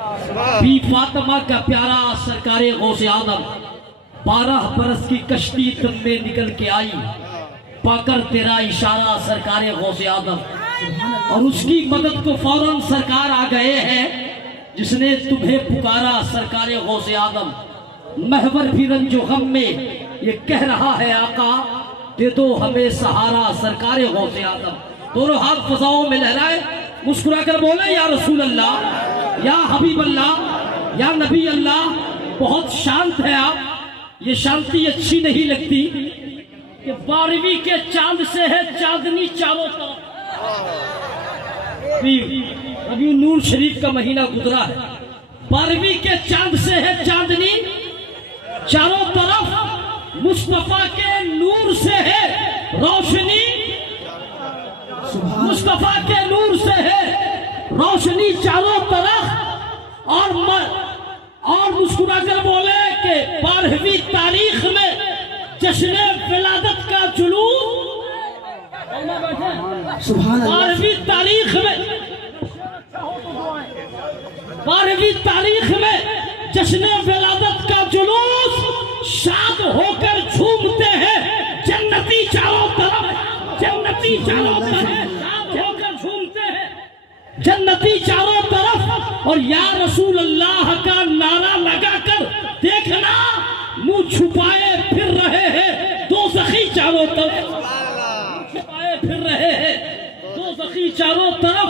B Fatima का प्यारा सरकारे गौसे आदम 12 बरस की कश्ती तुम में निकल के आई, पाकर तेरा इशारा सरकारे गौसे आदम। और उसकी मदद को फौरन सरकार आ गए हैं, जिसने तुम्हें पुकारा सरकारे गौसे आदम। महवर भी रंजो गम में ये कह रहा है आका, दे दो हमें सहारा सरकारे गौसे आदम। दोनों हाथ फजाओं में लहराए, मुस्कुरा कर बोले या रसूल अल्लाह, या हबीब अल्लाह, या नबी अल्लाह। बहुत शांत है आप, ये शांति अच्छी नहीं लगती कि 12वीं के चांद से है चांदनी चारों तरफ। अभी नूर शरीफ का महीना गुजरा है, 12वीं के चांद से है चांदनी चारों तरफ, मुस्तफा के नूर से है रोशनी, मुस्तफा के नूर से है रोशनी चारों तरफ। और मुस्कुरा कर बोले कि 12वीं तारीख में जश्न विलादत का जुलूस, 12वीं तारीख में 12वीं तारीख में जश्न विलादत का जुलूस, शाद होकर झूमते हैं जन्नती चारों तरफ, जन्नती चारों तरफ, शाद होकर झूमते हैं जन्नती चारों तरफ। और या रसूल अल्लाह का नारा लगाकर देखना, मुंह छुपाए फिर रहे हैं दो सखी चारों तरफ, छुपाए फिर रहे हैं दो सखी चारों तरफ।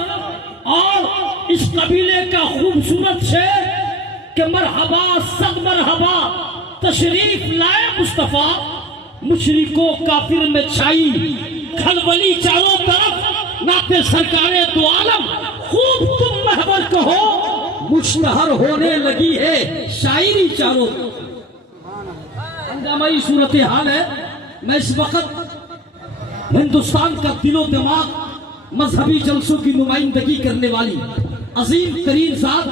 और इस कबीले का खूबसूरत शेर कि मरहबा सद मरहबा तशरीफ लाए मुस्तफा, मुशरिकों काफिर में छाई खलबली चारों तरफ। नाते सरकारे दो आलम खूब तुम महबर कहो, मुश्तहर होने लगी है शायरी चारों तरफ। हंगामाई सूरत हाल है। मैं इस वक्त हिंदुस्तान का दिलो दिमाग मजहबी जलसों की नुमाइंदगी करने वाली अजीम तरीन साहब,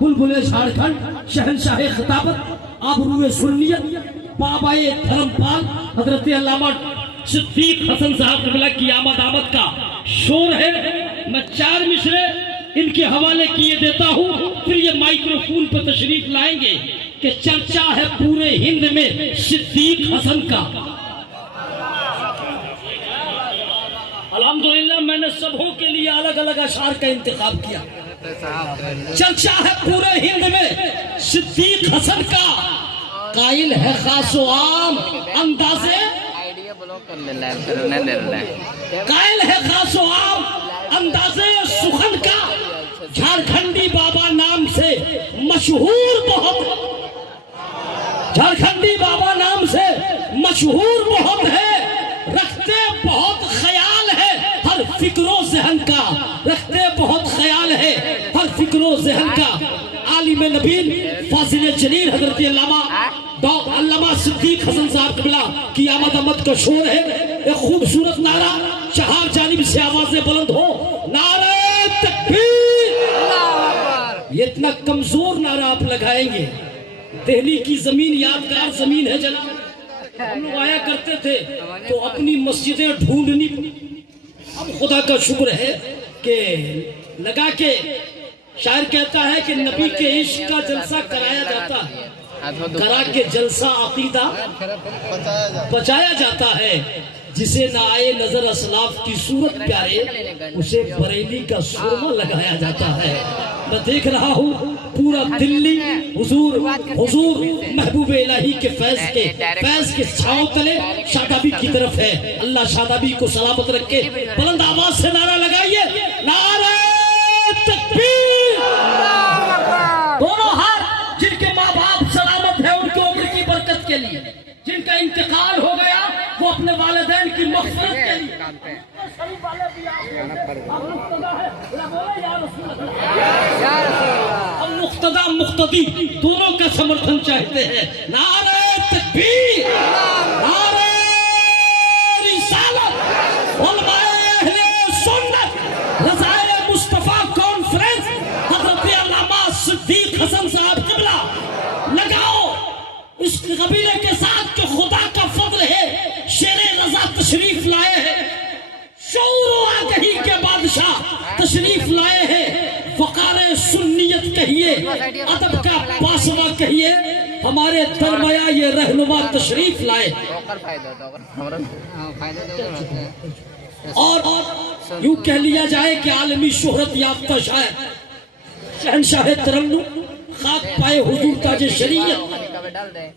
बुलबुले झारखंड, शहनशाह खिताबत, आबरूए सुन्नियत, बाबाए धर्मपाल हजरत अल्लामा सिद्दीक हसन साहब क़िबला की आमद आमद का शोर है। मैं 4 मिसरे इनके हवाले किए देता हूँ, फिर ये माइक्रोफोन पर तशरीफ लाएंगे कि चर्चा है पूरे हिंद में सिद्दीक हसन का। अल्हम्दुलिल्लाह मैंने सबों के लिए अलग अलग अशार का इंतखाब किया। चर्चा है पूरे हिंद में सिद्दीक हसन का, कायल है खासो आम अंदाजे, कायल है खासो आम अंदाजे सुखन का, झारखंडी बाबा नाम से मशहूर बहुत, झारखंडी बाबा नाम से मशहूर बहुत है, रखते बहुत ख्याल है हर फिक्रो ज़हन का, रखते बहुत ख्याल है हर फिक्रो ज़हन का। आलिम नबीन फाजिल जलील हजरत अल्लामा सिद्दीक हसन साहब क़िबला की आमद आमद का शोर है। एक खूबसूरत नारा चार जानिब से आवाजें बुलंद हो, नारे तकबीर। ये इतना कमजोर नारा आप लगाएंगे, दिल्ली की जमीन यादगार जमीन है जनाब। हम लोग आया करते थे तो अपनी मस्जिदें ढूंढनी, अब खुदा का शुक्र है कि लगा के शायर कहता है कि नबी के इश्क का जलसा कराया जाता है, करा के जलसा अकीदा बचाया जाता है। जिसे ना आए नजर असलाफ की सूरत प्यारे, उसे बरेली का सुरमा लगाया जाता है। मैं देख रहा हूँ पूरा दिल्ली हुजूर महबूब इलाही के फैज के छांव तले शादाबी की तरफ है। अल्लाह शादाबी को सलामत रखे। बुलंद आवाज से नारा लगाइए, नारे तकबीर। दोनों हाथ जिनके माँ बाप सलामत है उनकी उम्र की बरकत के लिए, जिनका इंतकाल हो गया वो अपने वालिदैन की मग़फ़िरत के लिए, हम मुक़्तदा मुक़्तदी दोनों का समर्थन चाहते हैं। नारे तकबीर, नारे रिसालत, उलमाए अहले सुन्नत, रज़ाए मुस्तफ़ा कॉन्फ्रेंस, हज़रत अल्लामा सिद्दीक हसन साहब क़िबला। लगाओ इस कबीले के साथ जो खुदा का फज़ल है, शेरे रज़ा तशरीफ लाए हैं, शऊर आगही के बादशाह तशरीफ लाए हैं, वक़ार सुन्नियत कहिए कहिए, अदब का पासवा कहिए, हमारे दरमया ये रहनुमा तशरीफ लाए। और यूं कह लिया जाए कि आलमी शोहरत याफ्ता शायर शहनशाह तरन्नुम खाक पाए हुजूर ताजे शरीयत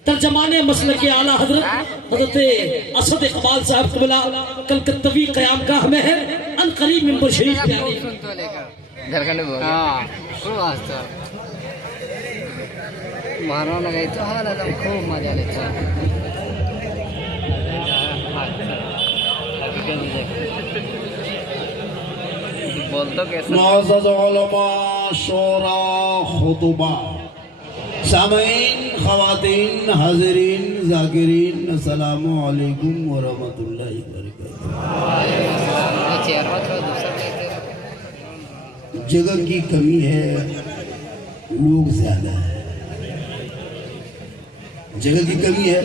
तर्जमाने मसले के आला हजरत असद इकबाल साहब क़िबला कलकत्तवी क़यामगाह में है। अन करीब मिंबर शरीफ पे आने मारो लगाई तो हमारा तो खूब मजा लेता बोल तो कैसे मुअज़्ज़ज़ उलमा शोरा खुतबा सामीन ख़वातीन हाज़िरीन ज़ाकिरीन अस्सलामु अलैकुम व रहमतुल्लाहि व बरकातुहू। जगह की कमी है, लोग ज्यादा है। जगह की कमी है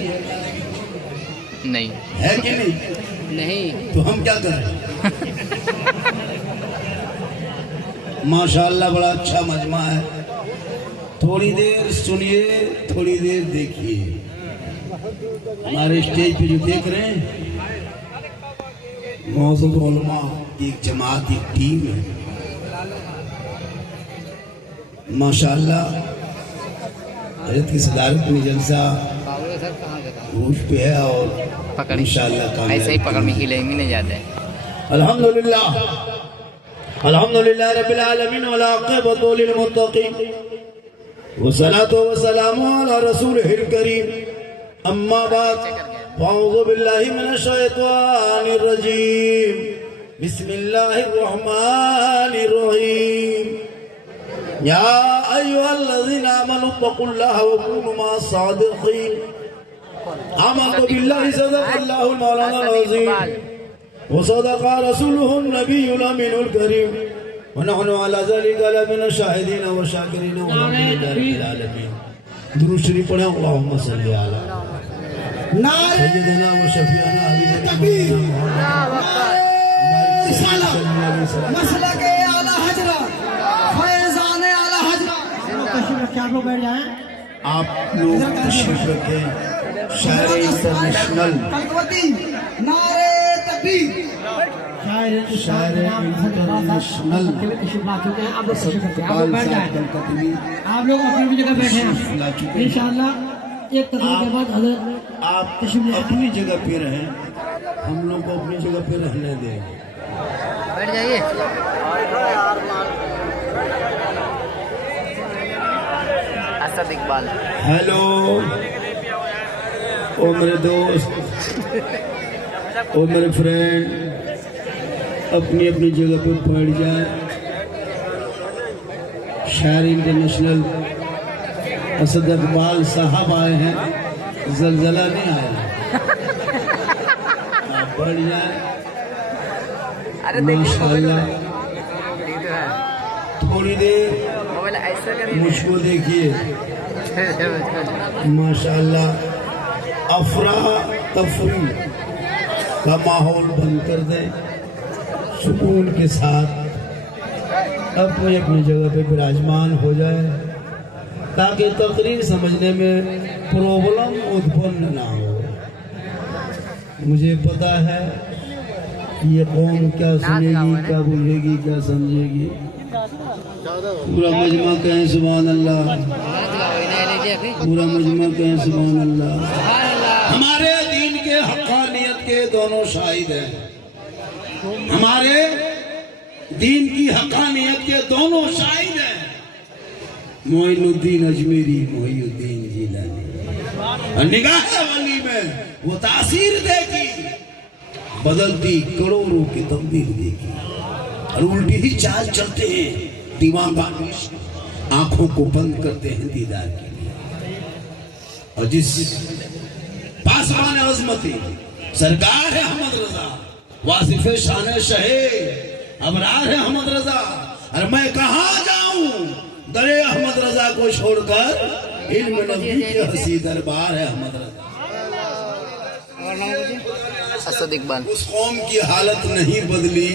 नहीं है कि नहीं? नहीं तो हम क्या करें? माशाअल्लाह बड़ा अच्छा मजमा है। थोड़ी देर सुनिए, थोड़ी देर देखिए। हमारे स्टेज पे जो देख रहे हैं मुअज़्ज़ज़ उलमा की एक जमात, एक टीम है माशाअल्लाह। हज़रत की सदारत में जलसा रूश पे है और इंशाअल्लाह ऐसे ही पकड़ में हिलेंगे नहीं जाते। अल्हम्दुलिल्लाह अल्हम्दुलिल्लाह रब्बिल आलमीन वल आक़िबतु लिल मुत्तक़ीन वस्सलातु वस्सलामु अला रसूलिहिल करीम। अम्मा बाद फ़अऊज़ु बिल्लाहि मिनश शैतानिर रजीम। बिस्मिल्लाहिर रहमानिर रहीम। या अय्युहल्लज़ीना आमनू तक़ुल्लाहा व कूनू मअस सादिक़ीन। आमन्तु बिल्लाहि सदक़ल्लाहुल मौलानाल अज़ीम व सदक़ा रसूलुहुन नबियुल अमीनुल करीम व नहनु अला ज़ालिका लमिनश शाहिदीन व शाकिरीन व रब्बिल आलमीन। दुरूद शरीफ पढ़ें। अल्लाहुम्मा सल्लि अला सय्यिदना व शफीअना हबीबना मसला के आला हजरा फैजान आला हजरा आप लोग बैठ जाएं। आप लोग तशरीफ रखें। शायर इंटरनेशनल नारे तकबीर शायर इंटरनेशनल आप लोग अपनी जगह बैठे हैं इंशाअल्लाह। एक तकबीर के बाद हजरत आप अपनी जगह पे रहें, हम लोग को अपनी जगह पे रहने दें। बैठ जाइए। असद इकबाल हेलो ओ मेरे दोस्त, ओ मेरे फ्रेंड, अपनी अपनी जगह पे बैठ जाए। शायर इंटरनेशनल असद इकबाल साहब आए हैं, जलजला नहीं आया। आप बैठ जाए। माशाअल्लाह थोड़ी देर मुझको देखिए। माशाअल्लाह अफरा तफरी का माहौल बंद कर दें, सुकून के साथ अपनी अपनी जगह पे विराजमान हो जाए ताकि तकरीर समझने में प्रॉब्लम उत्पन्न ना हो। मुझे पता है ये कौम क्या सुनेगी, क्या बोलेगी, क्या समझेगी। पूरा मजमा कहें सुभान अल्लाह, पूरा मजमा कहें सुभान अल्लाह। हमारे दीन के हक़ानियत के दोनों शाहिद हैं। हमारे दीन की हक़ानियत के दोनों शाहिद हैं। मोइनुद्दीन अजमेरी, मोइनुद्दीन जिलानी। और निगाह वली में वो तासीर देगी, बदलती करोड़ों की तकदीर देगी। और उल्टी ही चाल चलते हैं, दीवाना आंखों को बंद करते हैं दीदार के लिए। और जिस पासवान अज़मती सरकार है अहमद रजा, वासिफ शान शहे अबरार है अहमद रजा। और मैं कहाँ जाऊं दरे अहमद रजा को छोड़कर, इल्म नबी के हसी दरबार है अहमद रजा। असद इकबाल उस कौम की हालत नहीं बदली,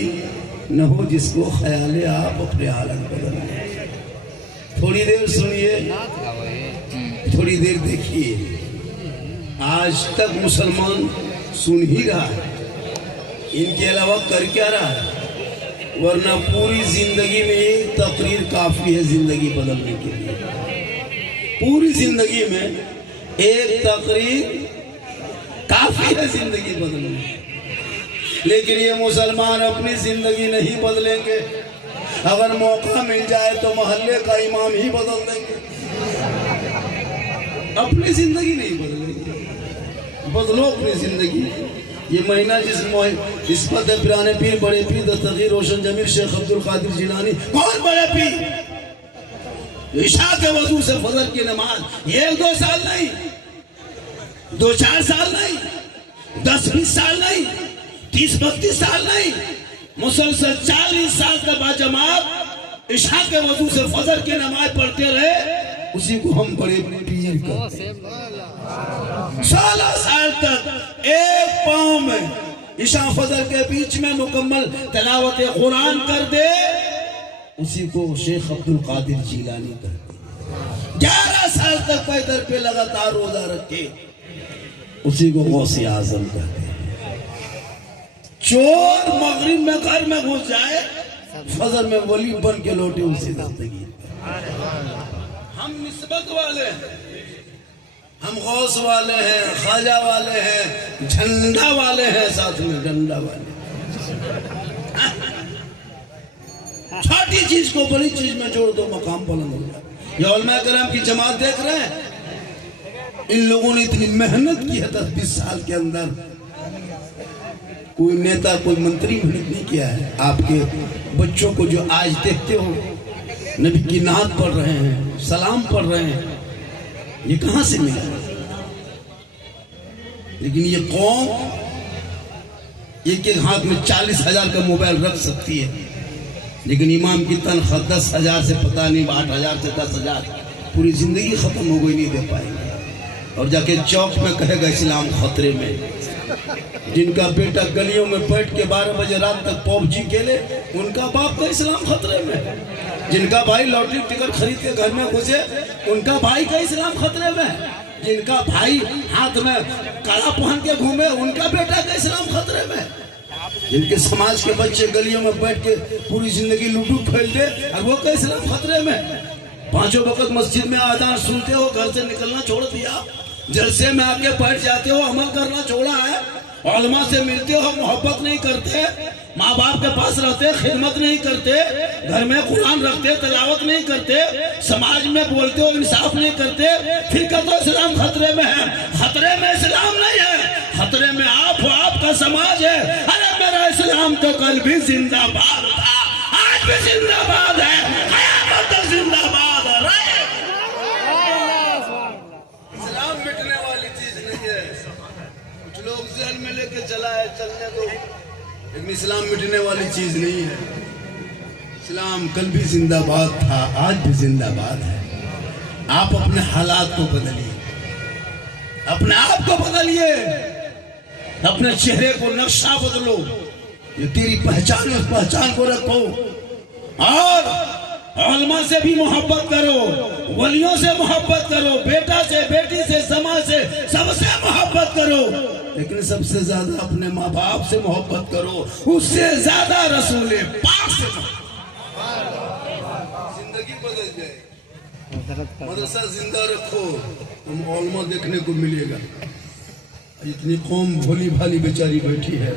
न हो जिसको ख्याल आप अपने हालत बदल। थोड़ी देर सुनिए, थोड़ी देर देखिए। आज तक मुसलमान सुन ही रहा है, इनके अलावा कर क्या रहा है? वरना पूरी जिंदगी में एक तकरीर काफी है जिंदगी बदलने के लिए। पूरी जिंदगी में एक तकरीर काफी है जिंदगी बदलने। लेकिन ये मुसलमान अपनी जिंदगी नहीं बदलेंगे। अगर मौका मिल जाए तो मोहल्ले का इमाम ही बदल देंगे, अपनी जिंदगी नहीं बदलेंगे। बदलो अपनी जिंदगी। ये महीना इस पर पुराने पीर, बड़े पीर दस्तगीर रोशन जमीर शेख अब्दुल कादिर जिलानी। कौन बड़े पीर? इशा के वजू से फजर की नमाज 1-2 साल नहीं, 2-4 साल नहीं, 10-20 साल नहीं, 30-32 साल नहीं, मुसलसल 40 साल के बाद जमात इशा के वजू से फजर की नमाज पढ़ते रहे, उसी को हम बड़े पीर कहते हैं। 16 साल तक एक पाँव में इशा फजर के बीच में मुकम्मल तिलावत कुरान कर दे, उसी को शेख अब्दुल कादिर जिलानी कहते हैं। 11 साल तक पैदल पे लगातार रोजा रखे, उसी को गौसे आजम कहते हैं। चोर मगरिब में घर में घुस जाए, फजर में वली बन के लौटे, उसी दस्तगीर। हम निस्बत वाले हैं, हम गौस वाले हैं, ख्वाजा वाले हैं, झंडा वाले हैं, साथ में डंडा वाले। छोटी चीज को बड़ी चीज में जोड़ दो, मकाम बुलंद हो जाए। ये उलमा कराम की जमात देख रहे हैं, इन लोगों ने इतनी मेहनत की है 10-20 साल के अंदर। कोई नेता, कोई मंत्री मेहनत नहीं किया है। आपके बच्चों को जो आज देखते हो नबी की नात पढ़ रहे हैं, सलाम पढ़ रहे हैं, ये कहां से मिला? लेकिन ये कौम एक हाथ में 40,000 का मोबाइल रख सकती है, लेकिन इमाम की तनख्वाह 10,000 से पता नहीं 8,000 से 10,000, पूरी जिंदगी खत्म हो गई, नहीं दे पाएंगे। और जाके चौक में कहेगा इस्लाम खतरे में। जिनका बेटा गलियों में बैठ के 12 बजे रात तक पबजी खेले, उनका बाप का इस्लाम खतरे में। जिनका भाई लॉटरी टिकट खरीद के घर में घुसे, उनका भाई का इस्लाम खतरे में। जिनका भाई हाथ में कड़ा पहन के घूमे, उनका बेटा का इस्लाम खतरे में। जिनके समाज के बच्चे गलियों में बैठ के पूरी जिंदगी लूडो खेलते, और वो का इस्लाम खतरे में। 5 वक्त मस्जिद में आजान सुनते हो, घर से निकलना छोड़ दिया, जलसे में आके बैठ जाते हो, अमल करना छोड़ा है, उलमा से मिलते हो, मोहब्बत नहीं करते, माँ बाप के पास रहते, खिदमत नहीं करते, घर में कुरान रखते, तिलावत नहीं करते, समाज में बोलते हो, इंसाफ नहीं करते, फिर कहते हो इस्लाम खतरे में है। खतरे में इस्लाम नहीं है, खतरे में आप हो, आपका समाज है। अरे मेरा इस्लाम तो कल भी जिंदाबाद था, आज भी जिंदाबाद है, कयामत तक जिंदाबाद रहे। इस्लाम मिटने वाली चीज नहीं है। कुछ लोग जहन में लेके चला है, चलने दो, लेकिन इस्लाम मिटने वाली चीज नहीं है। इस्लाम कल भी जिंदाबाद था, आज भी जिंदाबाद है। आप अपने हालात को बदलिए, अपने आप को बदलिए, अपने चेहरे को नक्शा बदलो। ये तेरी पहचान है, उस पहचान को रखो। और उलमा से भी मोहब्बत करो, वलियों से मोहब्बत करो, बेटा से, बेटी से, समाज से, सबसे मोहब्बत करो। लेकिन सबसे ज्यादा अपने माँ बाप से मोहब्बत करो, उससे ज्यादा रसूल पाक से। जिंदगी बदल जाए। मदरसा जिंदा रखो, हम उलमा देखने को मिलेगा। इतनी कौम भोली भाली बेचारी बैठी है,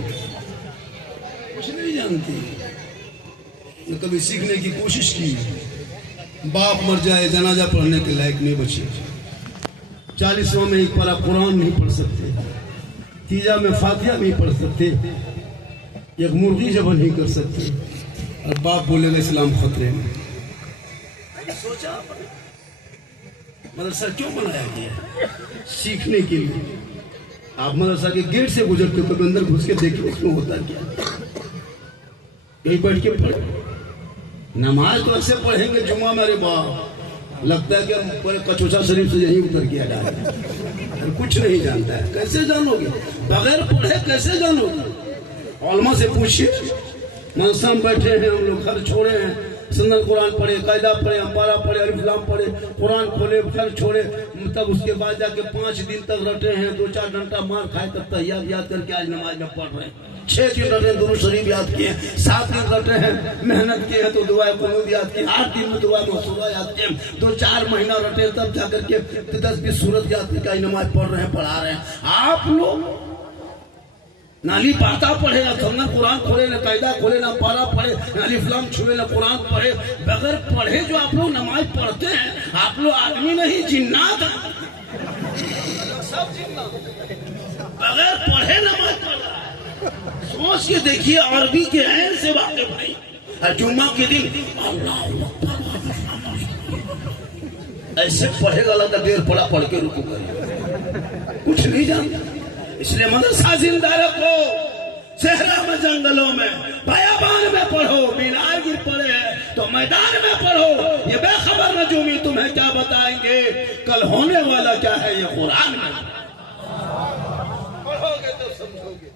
कुछ नहीं जानती, न कभी सीखने की कोशिश की। बाप मर जाए, जनाजा पढ़ने के लायक नहीं बचे। 40वां में एक पारा कुरान नहीं पढ़ सकते, 3 में फातिहा नहीं पढ़ सकते, एक मुर्गी जब नहीं कर सकते, और बाप बोलेगा इस्लाम खतरे में। सोचा मदरसा क्यों बनाया गया? सीखने के लिए। आप मदरसा के गेट से गुजरते हो, कभी अंदर घुस के देखिए उसमें होता क्या। यही बैठ के पढ़े, नमाज तो ऐसे पढ़ेंगे जुम्मा मेरे बाप, लगता है कि हम पूरे कचौचा शरीफ से यही उतर के डाल, कुछ नहीं जानता है। कैसे जानोगे? बगैर पढ़े कैसे जानोगे? उलमा से पूछिए। मदरसा में बैठे हैं हम लोग, घर छोड़े हैं, सुन्नत कुरान पढ़े, कायदा पढ़े, अम्बारा पढ़े, अलिफ लाम पढ़े, कुरान खोले, घर छोड़े, तब उसके बाद जाके 5 दिन तक रटे हैं, 2-4 घंटा मार खाए, तब तैयार याद करके आज नमाज में पढ़ रहे हैं। 6 दिन रटे दुरूद शरीफ याद किए, 7 दिन रटे हैं, मेहनत किए हैं तो दुआ कुनूत याद किए, 8 दिन में दुआ मसूरा याद किए, 2-4 महीना रटे तब जाकर के 10-20 सूरत याद करके नमाज पढ़ रहे हैं, पढ़ा रहे हैं। आप लोग नाली पाता पढ़े, ना सुन्नत कुरान खोले, ना कायदा खोले, ना पारा पढ़े, ना अलिफ लाम छुए, ना कुरान पढ़े, बगैर पढ़े जो आप लोग नमाज पढ़ते हैं, आप लोग आदमी नहीं जिन्नात हैं। सब जिन्नात बगैर पढ़े नमाज पढ़ रहा है। सोच के देखिए, अरबी के ऐन से वाकिफ नहीं, जुम्मा के दिन अल्लाह ऐसे पढ़ेगा, लगता देर पड़ा पढ़ के रुकू करिए, कुछ नहीं जानता। इसलिए मदरसा जिंदा रखो, सहरा में, जंगलों में, बयाबान में पढ़ो, मीनार गिर पड़े हैं तो मैदान में पढ़ो। ये बेखबर नजूमी तुम्हें क्या बताएंगे, कल होने वाला क्या है ये कुरान में पढ़ोगे तो समझोगे।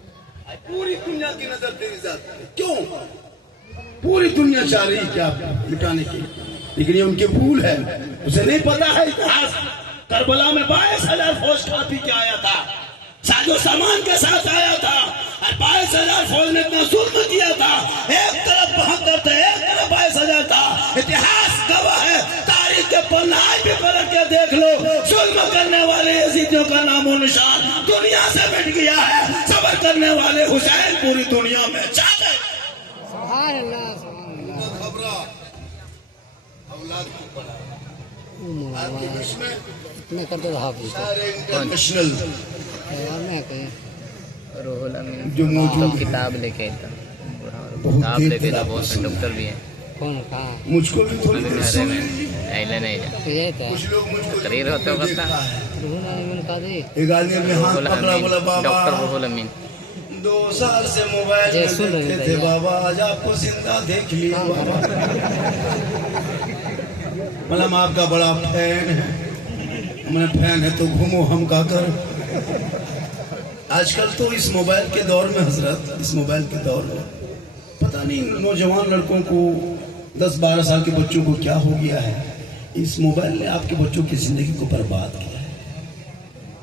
पूरी दुनिया की नजर तेरी जात है, क्यों पूरी दुनिया चाह रही क्या मिटाने की, लेकिन ये उनकी भूल है, उसे नहीं पता है इतिहास। करबला में 22,000 फौज काफी के आया था, साजो सामान के साथ आया था, और 22,000 फौज ने इतना जुल्म किया था, एक तरफ 72 थे, एक तरफ 22,000 था। इतिहास गवाह है, तारीख के पन्ना आज भी पलट के देख लो, जुल्म करने वाले यजीदियों का नामो निशान दुनिया से मिट गया है, सबर करने वाले हुसैन पूरी दुनिया में छा गए। इतने करते तो हाफिज इंटरनेशनल यार मैं कहीं रोहुल अमीन जो मौजूद किताब लेके था, किताब लेके था, बहुत से डॉक्टर भी हैं। कौन कहाँ मुझको भी थोड़ी अभी देर घरे में आइले नहीं जा ये था कुछ लोग मुझको करीर होते होगा था। रूह नाज़िम का दे एक आदमी में हाथ रोहुल पकड़ा, बोला अमीन, डॉक्टर बाबा रोहुल अमीन 2 साल से मोबाइल जय में सुन रहे देखते थे थे बाबा, आज आपको जिंदा देख लिया बाबा। मतलब आपका बड़ा फैन है, मैं फैन है तो घूमो हम का कर। आजकल तो इस मोबाइल के दौर में हजरत, इस मोबाइल के दौर में पता नहीं नौजवान लड़कों को 10-12 साल के बच्चों को क्या हो गया है, इस मोबाइल ने आपके बच्चों की जिंदगी को बर्बाद किया है।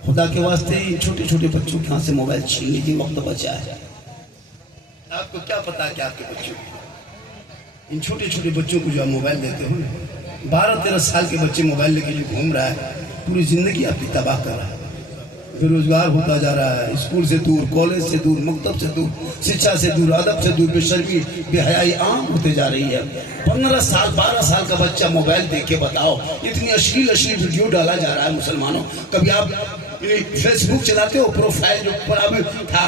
खुदा के वास्ते इन छोटे छोटे बच्चों के हाथ से मोबाइल छीनने की वक्त बचा है। आपको क्या पता है कि आपके बच्चों इन छोटे छोटे बच्चों को जो आप मोबाइल देते हो, 12-13 साल के बच्चे मोबाइल लेके जो घूम रहा है, पूरी जिंदगी आपकी तबाह कर रहा है। बेरोजगार होता जा रहा है, स्कूल से दूर, कॉलेज से दूर, मकतब से दूर, शिक्षा से दूर, अदब से दूर, बेशर्मी बेहयाई आम होते जा रही है। 15 साल 12 साल का बच्चा मोबाइल देख के बताओ, इतनी अश्लील वीडियो डाला जा रहा है। मुसलमानों, कभी आप फेसबुक चलाते हो, प्रोफाइल जो था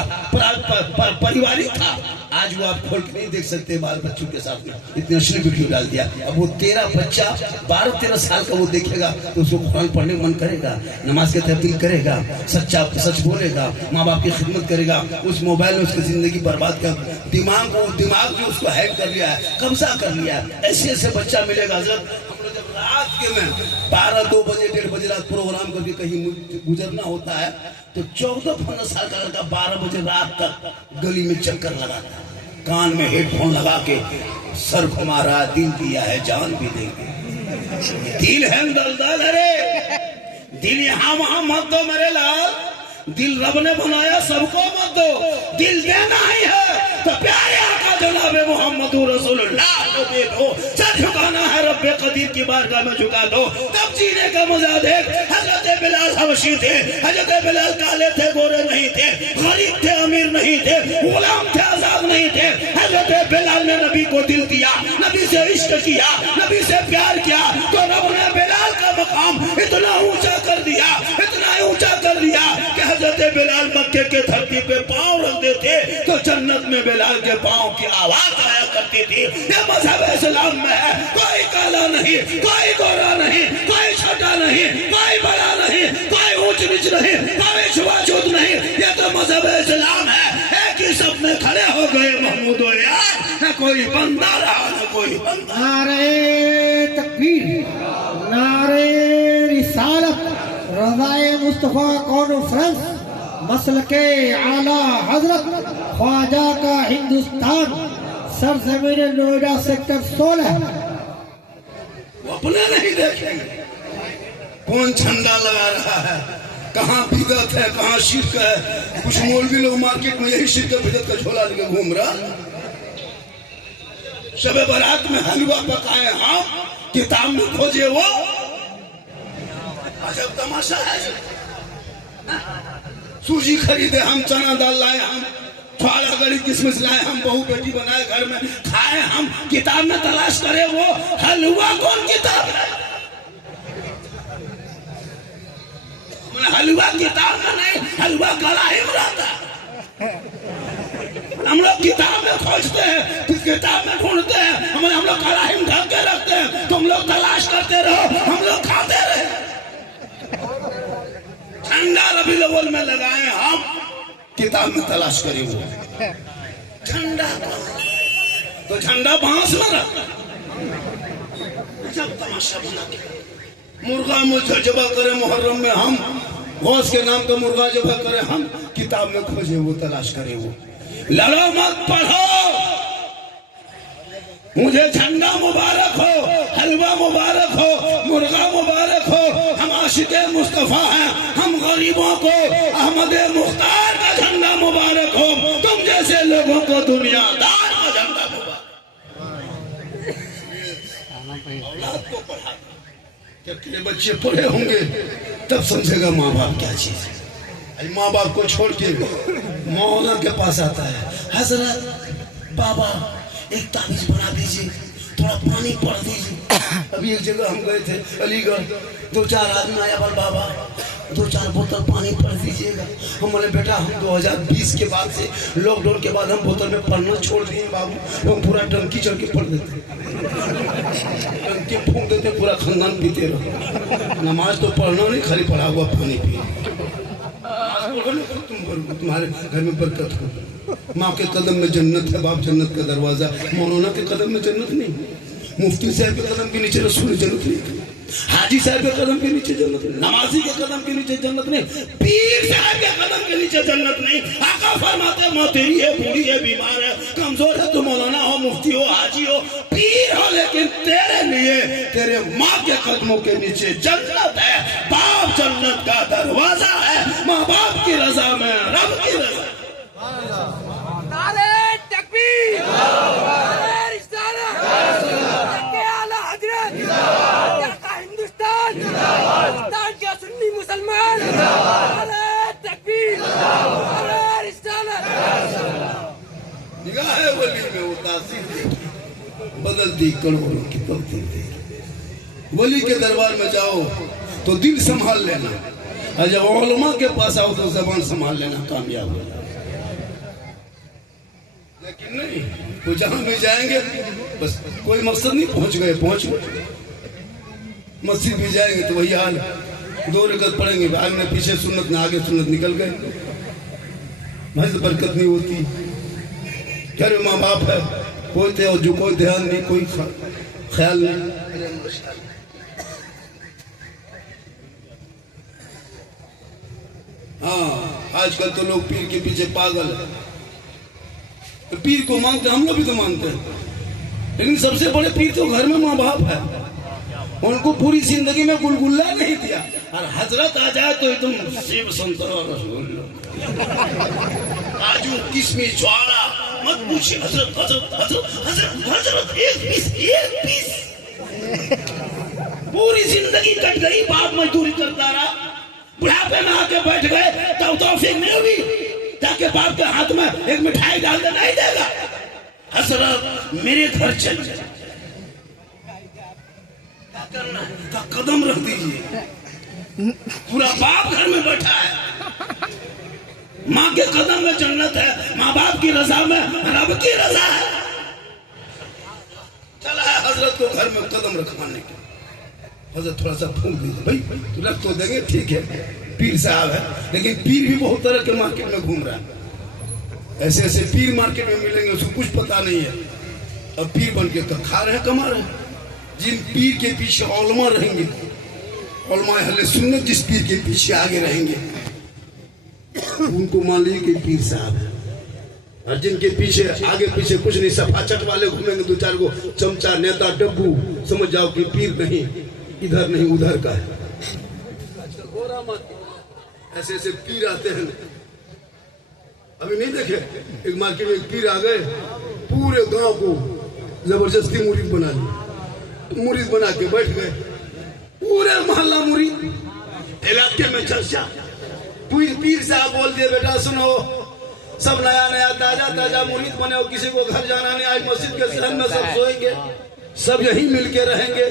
पारिवारिक था, आज वो आप खोल के नहीं देख सकते, बाल बच्चों के साथ में इतनी अश्लील वीडियो डाल दिया। अब वो 13 बच्चा 12-13 साल का वो देखेगा तो उसको कुरान पढ़ने मन करेगा, नमाज की तब्दील करेगा, सच बोलेगा, माँ बाप की खिदमत करेगा। उस मोबाइल में उसकी जिंदगी बर्बाद कर, दिमाग जो उसको हैक कर लिया है, कब्जा कर लिया है। ऐसे बच्चा मिलेगा हजरत, रात के में 12-2 बजे 1:30 बजे रात प्रोग्राम करके कहीं गुजरना होता है तो 14-15 साल का लड़का 12 बजे रात तक गली में चक्कर लगाता है, कान में हेडफोन लगा के सर घुमा रहा, दिल दिया है जान भी देंगे। दिल है दलदल, अरे दिल यहाँ वहां मत दो मेरे लाल, दिल रब ने बनाया सबको मत दो, दिल देना ही है तो प्यारे आका जनाब मोहम्मद रसूलुल्लाह को दे दो। सर झुकाना है रब्बे कदीर की बारगाह में झुका दो, तब जीने का मजा देख। हजरत बिलाल हबशी थे, हजरत बिलाल काले थे गोरे नहीं थे, गरीब थे अमीर नहीं थे, गुलाम थे आजाद नहीं थे। हजरत बिलाल ने नबी को दिल दिया, नबी से इश्क किया, नबी से प्यार किया, तो रब ने बिलाल का मकाम इतना ऊंचा कर दिया, इतना ऊंचा कर दिया कि हजरत बिलाल मक्के के धरती पे पांव रख देते तो जन्नत में बिलाल के पांव की आवाज आया करती थी। ये मजहब इस्लाम में है, कोई काला नहीं, कोई गोरा नहीं, कोई छोटा नहीं, कोई बड़ा नहीं, कोई ऊंच नीच नहीं, कोई छुआछूत नहीं, ये तो मजहब इस्लाम है। एक ही सब में खड़े हो गए महमूद यार, न कोई बंदा रहा न कोई बंदा। नारे तकबीर, नारे रिसालत, रज़ाए मुस्तफ़ा कॉन्फ्रेंस, मसलके आला हजरत ख्वाजा का हिंदुस्तान, सरजमीन नोएडा सेक्टर 16 अपने नहीं देखेंगे कौन झंडा लगा रहा है, कहाँ बिदत है, कहाँ शिरक है। कुछ मौलवी लोग मार्केट में यही शिरक बिदत का झोला लेके घूम रहा। शबे बारात में हलवा पकाए हम, किताब में खोजे वो। अजब तमाशा है। सूजी खरीदे हम, चना दाल लाए हम, फाड़ा गड़ी किसमिस लाए हम, बहू बेटी बनाए घर में खाए हम, किताब में तलाश करे वो हलवा कौन किताब है। हलवा किताब में नहीं, हलवा कड़ाही में रहता। हम लोग किताब में खोजते हैं, किताब में ढूंढते हैं, हम लोग कड़ाही में ढक के रखते हैं। तुम लोग तलाश करते रहो, हम लोग खाते रहे। झंडा रबी अव्वल में लगाए हम, किताब में तलाश करें वो झंडा। तो झंडा बांस में रखा। जब तमाशा बना के मुर्गा मुझे जबा करे मुहर्रम में हम, गौस के नाम का मुर्गा जबा करे हम, किताब में खोजे वो तलाश करे वो। लड़ो मत पढ़ो, मुझे झंडा मुबारक हो, हलवा मुबारक हो, मुर्गा मुबारक हो। हम आशिक़े मुस्तफा हैं, हम गरीबों को अहमदे मुख्तार का झंडा मुबारक हो। तुम जैसे लोगों को दुनियादार का झंडा मुबारक। औलाद को पढ़ा, जब तेरे बच्चे पढ़े होंगे तब समझेगा माँ बाप क्या चीज है। माँ बाप को छोड़ के मौलाना के पास आता है, हजरत बाबा एक ताबीज बना दीजिए, थोड़ा पानी पढ़ दीजिए। अभी एक जगह हम गए थे अलीगढ़, 2-4 आदमी आया, बोल बाबा 2-4 बोतल पानी पढ़ दीजिएगा। हम बोले बेटा हम 2020 के बाद से, लॉकडाउन के बाद हम बोतल में पढ़ना छोड़ दिए बाबू। हम पूरा टंकी चढ़ के पढ़ देते, टंकी फूंक देते, पूरा खानदान पीते रहो। नमाज तो पढ़ना नहीं, खाली पढ़ा हुआ पानी पिए। तुम्हारे घर में बरकत हो। माँ के कदम में जन्नत है, बाप जन्नत का दरवाजा। मौलाना के कदम में जन्नत नहीं, मुफ्ती साहब के कदम के नीचे रसूल जन्नत नहीं, हाजी साहब के कदम के नीचे जन्नत नहीं, नमाजी के कदम के नीचे जन्नत नहीं, पीर साहब के कदम के नीचे जन्नत नहीं। आका फरमाते माँ तेरी है, बूढ़ी है, बीमार है, कमजोर है, तो मौलाना हो, मुफ्ती हो, हाजी हो, पीर हो, लेकिन तेरे लिए तेरे माँ के कदमों के नीचे जन्नत है। बाप जन्नत का दरवाजा है, माँ बाप की रजा में रब की रजा। निगाह वली में वो तासीर बदलती करोड़ों की तब्दीली। वली के दरबार में जाओ तो दिल संभाल लेना, और जब उलमा के पास आओ तो जबान संभाल लेना, कामयाब हो जाओ। लेकिन नहीं, वो जहां भी जाएंगे बस कोई मकसद नहीं, पहुंच गए। मस्जिद भी जाएंगे तो वही हाल, 2 रकअत पढ़ेंगे, बाद में पीछे सुन्नत ना, आगे सुन्नत निकल गए, मस्जिद बरकत नहीं होती। घर में माँ बाप है, कोई जो कोई ध्यान नहीं, कोई ख्याल नहीं। हाँ, आजकल तो लोग पीर के पीछे पागल है। तो पीर को मानते, हम लोग भी तो मानते हैं, लेकिन सबसे बड़े पीर तो घर में माँ बाप है। उनको पूरी जिंदगी में गुलगुल्ला नहीं दिया, और हजरत आ जाए तो एकदम सेब संतरा रसगुल्ला, काजू किशमिश ज्वाला, मत पूछिए। हजरत हजरत हजरत हजरत हजरत एक पीस। पूरी जिंदगी कट गई, बाप मजदूरी करता रहा, बुढ़ापे में आके बैठ गए, तब तौफीक नहीं हुई ताकि बाप के हाथ में एक मिठाई डाल दे, नहीं देगा। हजरत मेरे घर चल जाए, का कदम रख दीजिए। पूरा बाप घर में बैठा है, माँ के कदम में जन्नत है, माँ बाप की रजा में रब की रजा है। चला है हजरत को घर में कदम रखवाने के। हजरत थोड़ा सा फूंक दीजिए, भाई तो रख तो देंगे, ठीक है, पीर साहब है, लेकिन पीर भी बहुत तरह के मार्केट में घूम रहा है। ऐसे ऐसे पीर मार्केट में मिलेंगे, उसको कुछ पता नहीं है, अब पीर बन के खा रहे हैं, कमा रहे हैं। जिन पीर के पीछे उलमा रहेंगे, उलमा अहले सुन्नत जिस पीर के पीछे आगे रहेंगे, उनको मान लीजिए कि पीर साहब है। और जिनके पीछे आगे पीछे कुछ नहीं, सफाचट वाले घूमेंगे, दो चार को चमचा नेता डब्बू, समझ जाओ कि पीर नहीं, इधर नहीं उधर का है। ऐसे ऐसे पीर आते हैं, अभी नहीं देखे, एक मार्केट में एक पीर आ गए, पूरे गांव को जबरदस्ती मुरीद बना लिया, मुरीद बना के बैठ गए, पूरे मोहल्ला मुरीद, इलाके में चर्चा। पीर साहब बोल दिए, बेटा सुनो, सब नया नया ताजा ताजा मुरीद बने हो, किसी को घर जाना नहीं, आज मस्जिद के सहन में सब सोएंगे, सब यही मिलके रहेंगे।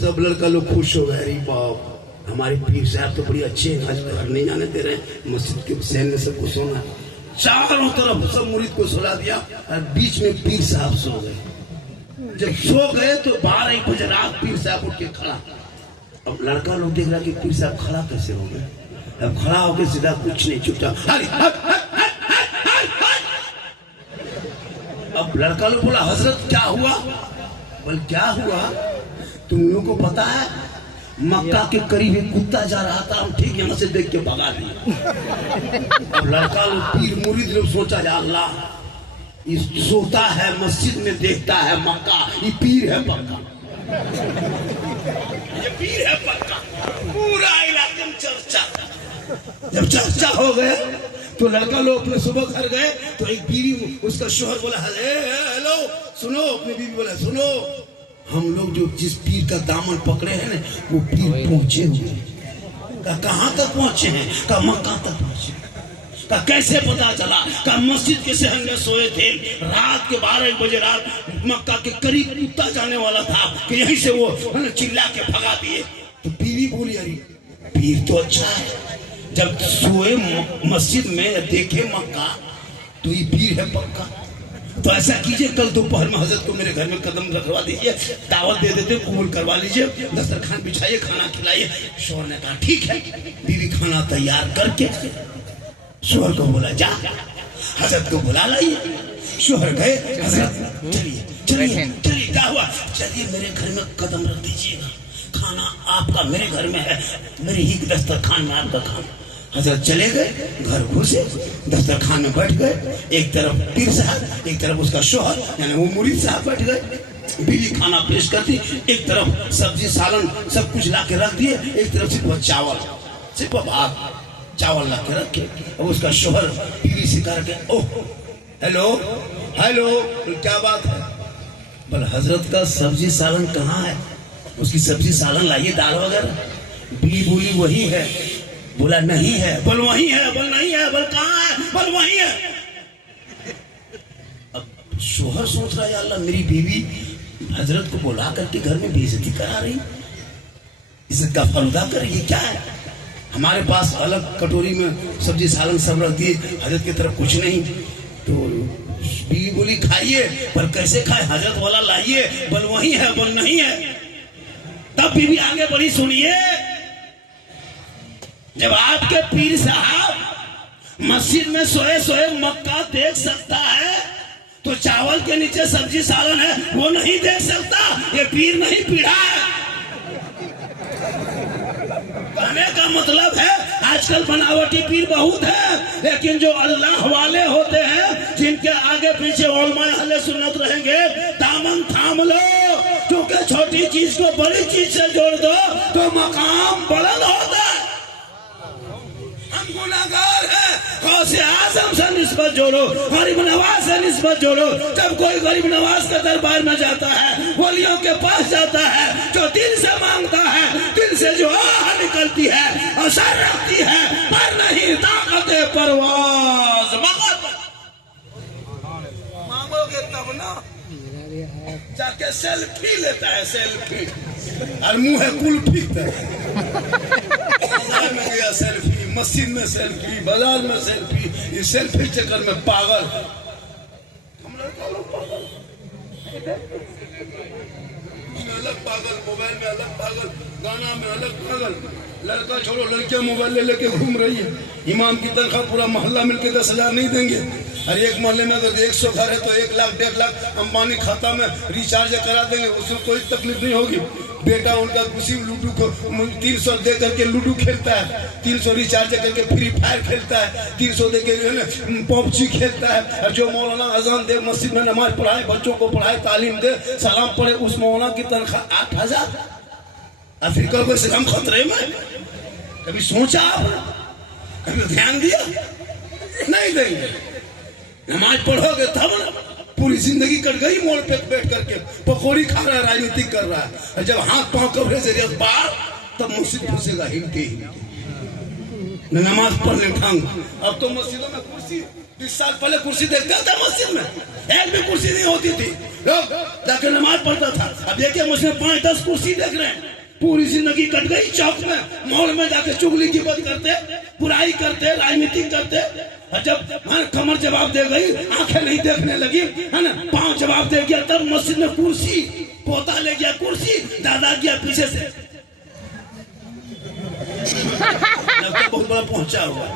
सब लड़का लोग खुश हो गए, अरे बाप हमारे पीर साहब तो बड़ी अच्छे हैं, आज घर नहीं जाने दे रहे, मस्जिद के सहन में सबको सोना। चारों तरफ सब मुरीद को सुला दिया और बीच में पीर साहब सो गए। जब सो गए तो 12-1 बजे रात पीर साहब उठ के खड़ा। अब लड़का लोग देख रहा कि पीर साहब खड़ा कैसे हो गए। अब खड़ा होकर सीधा कुछ नहीं, चुपचाप। अब लड़का लोग बोला, हजरत क्या हुआ? बोल क्या हुआ, तुम लोगों को पता है मक्का के करीब एक कुत्ता जा रहा था, हम ठीक यहाँ से देख के भगा दिए। अब लड़का लोग पीर मुरीद लोग सोचा, जा अल्लाह इस सोता है मस्जिद में देखता है मक्का, ये पीर है पक्का, ये पीर है पक्का। पूरा इलाके में चर्चा। जब चर्चा हो गया तो लड़का लोग अपने सुबह घर गए तो एक बीवी, उसका शोहर बोला, हेलो सुनो, अपनी बीवी बोला, सुनो हम लोग जो जिस पीर का दामन पकड़े हैं ना, वो पीर पहुंचे हुए। कहाँ तक पहुंचे हैं? का मक्का तक पहुंचे। का कैसे पता चला? का मस्जिद के सहन में सोए थे, रात के 12-1 बजे रात मक्का के करीब कुत्ता जाने वाला था कि यहीं से वो चिल्ला के भगा दिए। तो बीवी बोली, अरे पीर तो अच्छा है, जब सोए मस्जिद में देखे मक्का तो ये पीर है पक्का। तो ऐसा कीजिए, कल दोपहर में हजरत को मेरे घर में कदम रखवा दीजिए, दावत दे देते, कबूल करवा लीजिए, दस्तरखान बिछाइए, खाना खिलाइए। शोहर ने कहा ठीक है। बीवी खाना तैयार करके शोहर को बोला, जा हजरत को बुला लाइए। शोहर गए, हजरत चलिए चलिए चलिए, क्या हुआ? चलिए मेरे घर में कदम रख दीजिएगा, खाना आपका मेरे घर में है, मेरे ही दस्तरखान में आपका खाना। हजरत चले गए, घर घुसे, दस्तरखान में बैठ गए, एक तरफ पीर साहब, एक तरफ उसका शोहर यानी वो मुरीद साहब बैठ गए। बीवी खाना पेश करती, एक तरफ सब्जी सालन सब कुछ ला के रख दिए, एक तरफ सिर्फ चावल, सिर्फ भात चावल ला के रखे। और उसका शोहर बीवी से करके, ओह हेलो हेलो, क्या बात है? बोल हजरत का सब्जी सालन कहाँ है? उसकी सब्जी सालन लाइए, दाल वगैरह। बीवी बोली वही है। बोला नहीं है। बोल वही है। बोल नहीं है। बोल कहाँ है? बोल वही है। अब शोहर सोच रहा है, अल्लाह मेरी बीवी हजरत को बुला करके घर में बेइज्जती करा रही, इसका फलदा कर रही है, क्या है? हमारे पास अलग कटोरी में सब्जी सालन सब रख दिए, हजरत की तरफ कुछ नहीं। तो बीवी बोली खाइए, पर कैसे खाए? हजरत वाला लाइए। बोल वही है। बोल नहीं है। तब बीवी आगे बढ़ी, सुनिए, जब आपके पीर साहब मस्जिद में सोए सोए मक्का देख सकता है तो चावल के नीचे सब्जी सालन है वो नहीं देख सकता? ये पीर नहीं पीढ़ा है। कहने का मतलब है आजकल बनावटी पीर बहुत है, लेकिन जो अल्लाह वाले होते हैं, जिनके आगे पीछे उलमाए अहले सुन्नत रहेंगे, दामन थाम लो, क्योंकि छोटी चीज को बड़ी चीज से जोड़ दो तो मकाम बुलंद होता है। हम गुनाहगार हैं, गौसे आजम से निस्बत जोड़ो, गरीब नवाज से निस्बत जोड़ो। जब कोई गरीब नवाज के दरबार में जाता है, वलियों के पास जाता है, जो दिल से मांगता है, दिल से जो आह निकलती है, असर रखती है, पर नहीं ताकत परवाज। मांगोगे तब ना, जाके सेल्फी लेता है, सेल्फी, और मुंह है कुल्फी में गया सेल्फी, मस्जिद में सेल्फी, बाजार में सेल्फी, ये सेल्फी चक्कर में पागल। हम लोग अलग पागल, मोबाइल में अलग पागल, गाना में अलग पागल। लड़का छोड़ो, लड़कियां मोबाइल ले लेके घूम रही है। इमाम की तनख्वाह पूरा मोहल्ला मिलके 10,000 नहीं देंगे। और एक मोहल्ले में अगर 100 घर है तो 1 लाख 1.5 लाख अंबानी खाता में रिचार्ज करा देंगे, उसमें कोई तकलीफ नहीं होगी। बेटा उनका उसी लूडो को 300 दे करके लूडो खेलता है, 300 रिचार्ज करके फ्री फायर खेलता है, 300 दे के पबजी खेलता है। और जो मौलाना अजान दे, मस्जिद में नमाज पढ़ाए, बच्चों को पढ़ाए, तालीम दे, सलाम पढ़े, उस मौलाना की तनख्वाह 8000। अफ्रीका को इस्लाम खतरे में? कभी सोचा आपने? कभी ध्यान दिया? नहीं देंगे। नमाज पढ़ोगे तब ना। पूरी जिंदगी कट गई मोड़ पे बैठ करके पकौड़ी खा रहा है, राजनीति कर रहा है। और जब हाथ पांव कपड़े से बाहर, तब मस्जिद घुसेगा हिलते ही नमाज पढ़ने ढंग। अब तो मस्जिदों में कुर्सी, 20 साल पहले कुर्सी देखता था मस्जिद में, एक भी कुर्सी नहीं होती थी, लोग जाकर नमाज पढ़ता था। अब देखिए मुझे 5-10 कुर्सी देख रहे हैं। पूरी जिंदगी कट गई चौक में, मॉल में जाकर चुगली की बात करते, बुराई करते, राजनीति करते। और जब कमर जवाब दे गई, आंखें नहीं देखने लगी, है ना, पांव जवाब दे गया, तब मस्जिद में कुर्सी, पोता ले गया कुर्सी, दादा गया पीछे से। लगता बहुत बड़ा पहुंचा हुआ।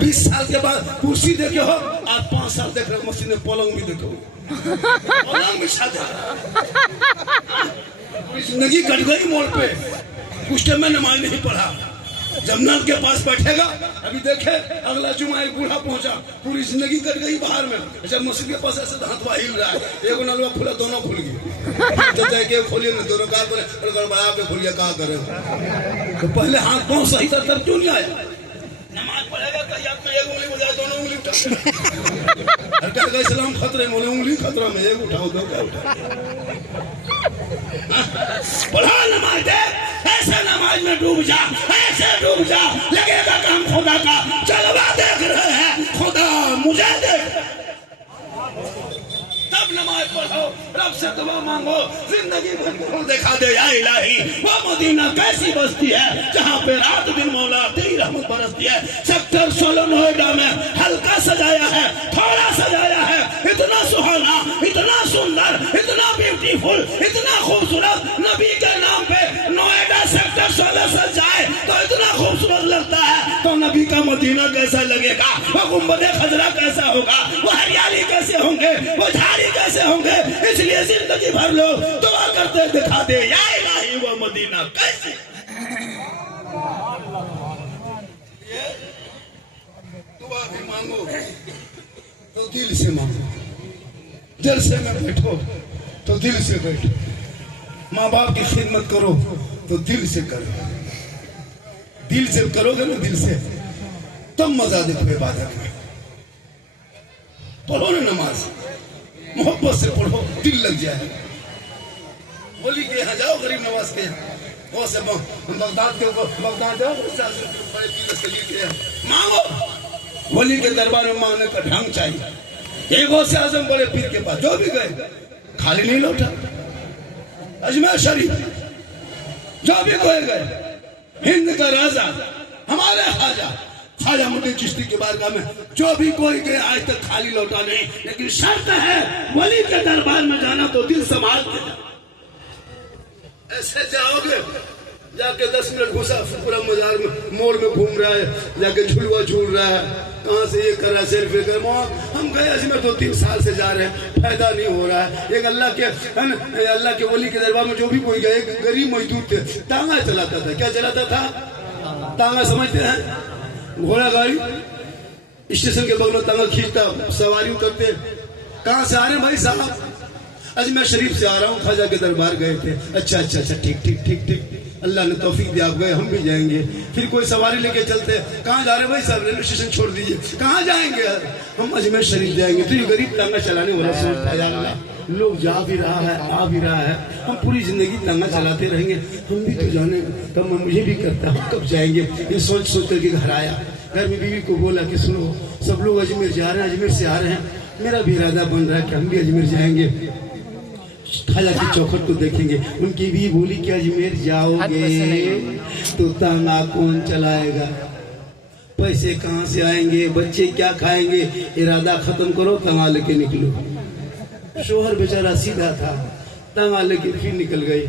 20 साल के बाद कुर्सी देखे हो, आज 5 साल देख रहे हो मस्जिद में पलंग भी देखो, पलंग भी साझा। जिंदगी कट गई मोड़ पे, कुछ टाइम में नमाज नहीं पढ़ा। जन्नत के पास बैठेगा। अभी देखे अगला जुमा एक बूढ़ा पहुंचा, पूरी जिंदगी कट गई बाहर में। जब मस्जिद के पास ऐसे हाथवा हिल रहा है, एक नलवा खुला, दोनों खुल गए। तो खोलिए ना, दोनों कहा बोले गड़बड़ा के खोलिए, कहा करे। तो पहले हाथ पांव सही था, तब क्यों नहीं आया? नमाज पढ़ेगा तहियात में एक उंगली बजाए, दोनों उंगली उठा। क्या कहे सलाम खतरे में, उंगली खतरा में, एक उठाओ, दो क्या उठा। पढ़ा नमाज दे, ऐसे नमाज में डूब जा, ऐसे डूब जा, लगेगा काम खुदा का। चलवा देख रहे हैं, खुदा मुझे देख। तब नमाज पढ़ो, रब से दुआ मांगो, जिंदगी भर दिखा दे या इलाही वो मदीना कैसी बस्ती है जहाँ पे रात दिन मौला तेरी रहमत बरसती है। सेक्टर 16 नोएडा में हल्का सजाया है, थोड़ा सजाया है, इतना सुहाना, इतना सुंदर, इतना ब्यूटीफुल, इतना खूबसूरत। नबी के नाम पे नोएडा सेक्टर 16 सज जाए तो इतना खूबसूरत लगता है। तो नबी का मदीना कैसा लगेगा, वो गुंबद खजरा कैसा होगा, वो हरियाली कैसे होंगे, वो झाड़ी कैसे होंगे। इसलिए जिंदगी भर लोग दुआ करते दिखा दे या इलाही वो मदीना कैसे। दुआ भी मांगो तो दिल से मांगो, जलसे में बैठो तो दिल से बैठो, माँ बाप की खिदमत करो तो दिल से करो। दिल से करोगे ना, दिल से, तब मजा देखो इबादत में। पढ़ो ना नमाज, मोहब्बत से पढ़ो, दिल लग जाए। होली के यहाँ जाओ, गरीब नवाज के यहाँ, वो से बगदाद के बगदाद जाओ, मांगो। होली के दरबार में मांगने का ढंग चाहिए। एक गौसे आजम बड़े पीर के पास जो भी गए, खाली नहीं लौटा। अजमेर शरीफ जो भी कोई गए, हिंद का राजा हमारे खाजा ख्वाजा मुद्दे चिश्ती के बारगाह में जो भी कोई गए आज तक खाली लौटा नहीं। लेकिन शर्त है वली के दरबार में जाना तो दिल संभाल के। ऐसे जाओगे, जाके 10 मिनट घुसा, पूरा मजार में मोड़ में घूम रहा है, जाके झुलवा झूल रहा है, कहाँ से ये कर रहा है, सेल्फी कर। हम गए अजमेर 2-3 साल से जा रहे हैं, फायदा नहीं हो रहा है। एक अल्लाह के वली के दरबार में जो भी कोई गए, गरीब मजदूर थे, तांगा चलाता था। क्या चलाता था? तांगा समझते हैं? घोड़ा गाड़ी, स्टेशन के बगल में तांगा खींचता, सवारी उतरते। कहाँ से आ रहे भाई साहब? अजमेर शरीफ से आ रहा हूँ, ख्वाजा के दरबार गए थे। अच्छा अच्छा अच्छा, ठीक ठीक ठीक ठीक, अल्लाह ने तौफीक दिया, आप गए, हम भी जाएंगे। फिर कोई सवारी लेके चलते, कहाँ जा रहे भाई साहब? रेलवे स्टेशन छोड़ दीजिए। कहाँ जाएंगे? हम अजमेर शरीफ जाएंगे। तो ये गरीब तांगा चलाने वाला सोचता है, लोग जा भी रहा है, आ भी रहा है, हम पूरी जिंदगी तांगा चलाते रहेंगे, हम भी तो जाने कम, मुझे भी करता है, कब जाएंगे? ये सोच सोच करके घर आया। घर में बीवी को बोला कि सुनो, सब लोग अजमेर जा रहे हैं, अजमेर से आ रहे हैं, मेरा भी इरादा बन रहा है कि हम भी अजमेर जाएंगे, ख्वाजा की चौखट को देखेंगे। उनकी भी बोली कि अजमेर जाओगे तो तांगा कौन चलाएगा, पैसे कहाँ से आएंगे, बच्चे क्या खाएंगे? इरादा खत्म करो, तांगा लेके निकलो। शोहर बेचारा सीधा था, तांगा लेके फिर निकल गई।